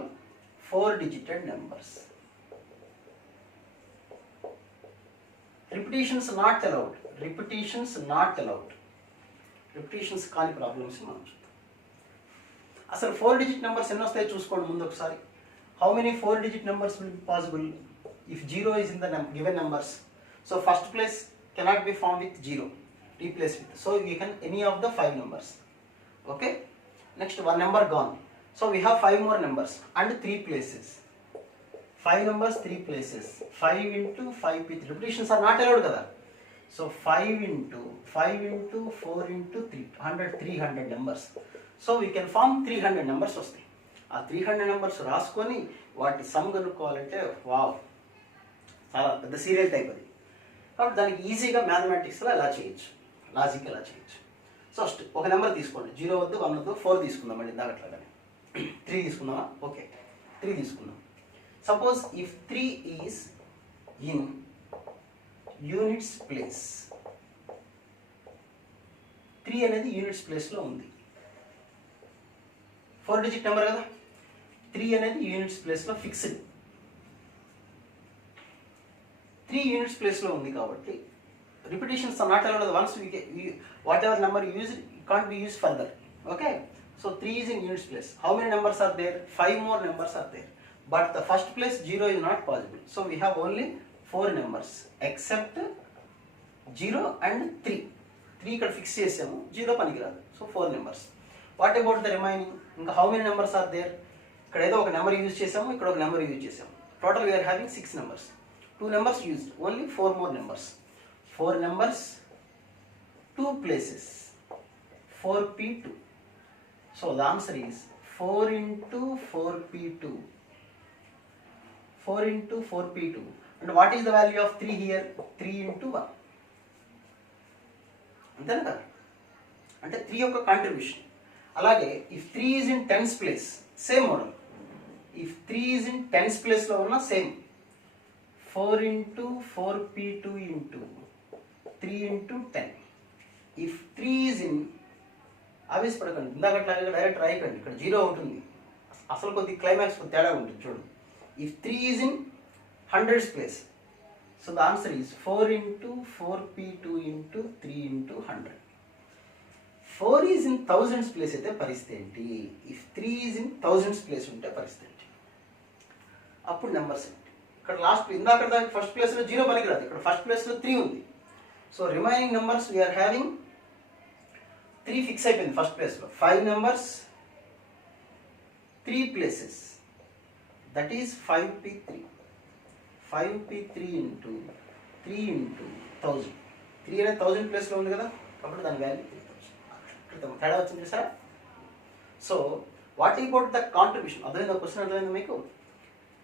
4 digited numbers. Repetitions not allowed. Repetitions not allowed. Repetitions కాని ప్రాబ్లమ్స్ మనం చూద్దాం. అసలు 4 digit numbers ఎన్ని వస్తాయో చూసుకోండి ముందు ఒకసారి. How many 4 digit numbers will be possible if 0 is in the given numbers? So first place cannot be formed with 0. Replace with. So we can any of the 5 numbers. Okay. Next one number gone. So we have 5 more numbers and 3 places. 5 numbers, 3 places. 5 into 5 with repetitions are not allowed kada. So 5 into 4 into 3, 300 numbers. So we can form 300 numbers వస్తాయి. ఆ 300 numbers రాసుకొని వాటి సమ్ కనుక్కోవాలంటే వావ్, చాలా పెద్ద సీరియల్ టైప్ అది. కాబట్టి దానికి ఈజీగా మ్యాథమెటిక్స్లో ఎలా చేయొచ్చు, లాజిక్ ఎలా చేయొచ్చు. ఫస్ట్ ఒక నెంబర్ తీసుకోండి. 0 వద్దు, 1 వద్దు, 4 తీసుకుందాం. అండి ఇందాకట్లాగానే 3 తీసుకుందామా? ఓకే, 3 తీసుకుందాం. Suppose if 3 is in units place, 3 అనేది యూనిట్స్ ప్లేస్లో ఉంది. 4 digit నెంబర్ కదా, 3 అనేది యూనిట్స్ ప్లేస్లో ఫిక్స్డ్. 3 యూనిట్స్ ప్లేస్లో ఉంది కాబట్టి repetitions are not allowed. Once whatever number use can't be use further. Okay, so 3 is in units place. How many numbers are there? 5 more numbers are there. But the first place 0 is not possible. So we have only 4 numbers except 0 and 3. 3 ఇక్కడ ఫిక్స్ చేసాము, 0 పనికిరాదు. So 4 numbers. What about the remaining? ఇంకా how many numbers are there? ఇక్కడ ఏదో ఒక నెంబర్ యూజ్ చేసాము, ఇక్కడ ఒక నెంబర్ యూజ్ చేసాము. Total we are having 6 numbers. 2 numbers used, only 4 more numbers. 4 numbers, 2 places, 4p2. So the answer is 4 into 4p2. 4 into 4p2. And what is the value of 3 here? 3 into 1. అంతేనా కదా? అంటే 3 యొక్క కాంట్రిబ్యూషన్. అలాగే if 3 is in tens place, same model. if 3 is in tens place లో ఉన్న same 4 into 4p2 into 3 into 10. if 3 is in, ఆవేశపడకండి, ఇందాకట్లాగా direct రాయకండి, ఇక్కడ 0 ఉంటుంది. అసలు కొద్ది క్లైమాక్స్ కొద్ది తేడా ఉంటుంది చూడండి. if 3 is in hundreds place, so the answer is 4 into 4p2 into 3 into 100. 4 is in thousands place అయితే పరిస్థితి ఏంటి? if 3 is in thousands place ఉంటే పరిస్థితి ఏంటి? అప్పుడు నెంబర్స్ ఏంటి? ఇక్కడ లాస్ట్ ఇందాక ఫస్ట్ ప్లేస్లో 0 పనికిరాదు, ఇక్కడ ఫస్ట్ ప్లేస్లో 3 ఉంది. So remaining numbers we are having 3 fix అయిపోయింది ఫస్ట్ ప్లేస్లో. 5 numbers, 3 places, that is 5p3. 5p3 into 3 into 1000. 3 అనేది 1000 ప్లేస్లో ఉంది కదా, కాబట్టి దాని వాల్యూ 3000 తేడా వచ్చింది sir. So what about the contribution? అర్థమైందా క్వశ్చన్? అర్థమైందా మీకు?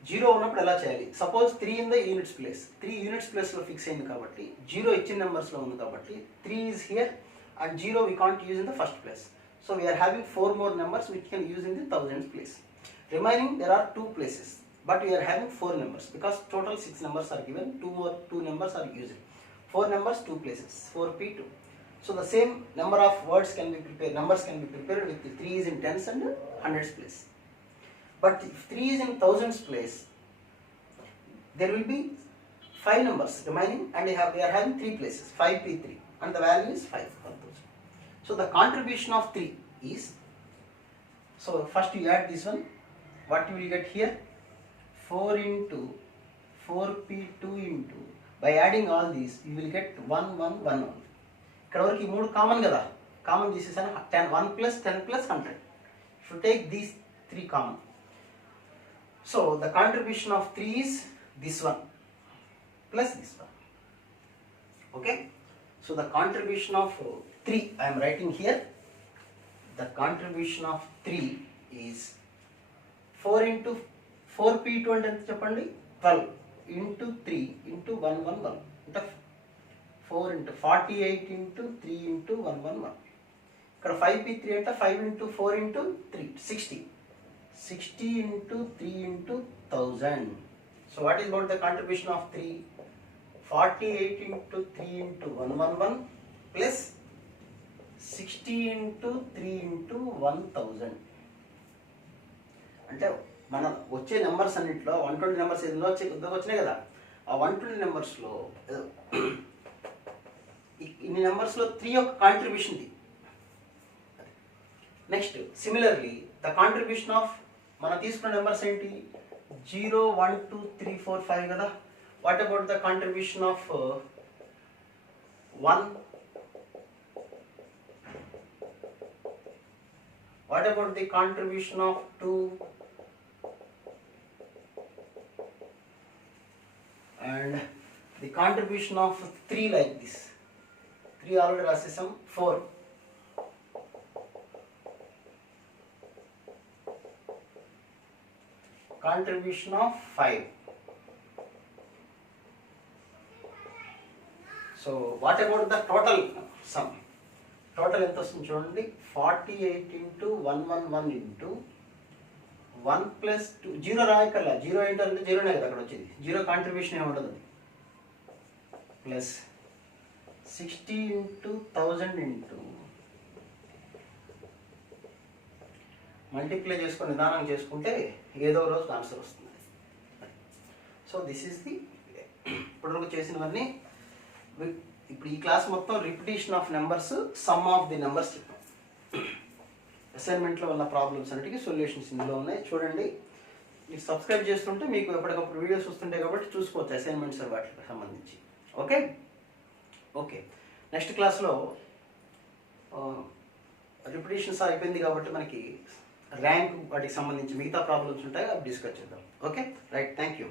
జీరో ఉన్నప్పుడు ఎలా చేయాలి? Suppose 3 in the units place, 3 units ప్లేస్లో ఫిక్స్ అయింది కాబట్టి జీరో ఇచ్చిన నెంబర్స్లో ఉంది కాబట్టి 3 is here and zero we can't use in the first place. So we are having 4 more numbers which can use in the thousands place. Remaining there are 2 places but we are having 4 numbers because total 6 numbers are given, 2 numbers are used. 4 numbers, 2 places, 4p2. So the same number of words can be prepared, numbers can be prepared with the 3 is in tens and hundreds place. But if 3 is in thousands place, there will be 5 numbers remaining and we are having 3 places, 5p3 and the value is 5. So the contribution of 3 is, so first you add this one, what you will get here? 4 into 4p2 into, by adding all these you will get 1 1 1 1. ఇక్కడ వరకు ఈ 3 కామన్ కదా, కామన్ తీసేసాను. 10 1 plus 10 plus 100. If you take these 3 common, so the contribution of 3 is this one plus this one. Okay, so the contribution of 3 I am writing here. The contribution of 3 is 4 into 4p2 అంటే ఎంత చెప్పండి? 12 into 3 into 1 1 1 అంటే 4 into 48 into 3 into 1 1 1. ఇక్కడ 5p3 అంటే 5 into 4 into 3 60. 60 into 3 into 1000. So what is about the contribution of 3? 48 into 3 into 111 plus 60 into 3 into 1000. అంటే మన వచ్చే నెంబర్స్ అన్నింటిలో 120 నెంబర్స్ ఏదో వచ్చినాయి కదా, ఆ 120 నెంబర్స్లో ఇన్ని నెంబర్స్లో 3 యొక్క కాంట్రిబ్యూషన్ ఇది. Next similarly the contribution of మనం తీసుకున్న నెంబర్స్ ఏంటి? 0 1 2 3 4 5 కదా. What about the contribution of 1? What about the contribution of 2? And the contribution of 3 like this. 3 already rasesam. 4. Contribution of 5. So what about the total sum? Total ఎంత వస్తుంది చూడండి. 48 into 111 into 1 plus 2. 0 రాయకల్లా, 0 ఏంటంటే 0నే కదా అక్కడ వచ్చేది, 0 కాంట్రిబ్యూషన్ ఏమి ఉండదు. ప్లస్ 60 into 1000 into మల్టిప్లై చేసుకొని నిదానం చేసుకుంటే ఏదో రోజు ఆన్సర్ వస్తుంది. సో దిస్ ఈస్ ది ఇప్పటివరకు చేసినవన్నీ. ఇప్పుడు ఈ క్లాస్ మొత్తం repetition of numbers, some of the numbers చెప్పాం. అసైన్మెంట్లో ఉన్న ప్రాబ్లమ్స్ అన్నిటికీ సొల్యూషన్స్ ఇందులో ఉన్నాయి, చూడండి. మీరు సబ్స్క్రైబ్ చేస్తుంటే మీకు ఎప్పటికప్పుడు వీడియోస్ వస్తుంటాయి కాబట్టి చూసుకోవచ్చు అసైన్మెంట్స్ వాటికి సంబంధించి. ఓకే ఓకే నెక్స్ట్ క్లాస్లో రిపిటేషన్స్ అయిపోయింది కాబట్టి మనకి ర్యాంక్ వాటికి సంబంధించి మిగతా ప్రాబ్లమ్స్ ఉంటాయి, అవి డిస్కస్ చేద్దాం. Okay right, thank you.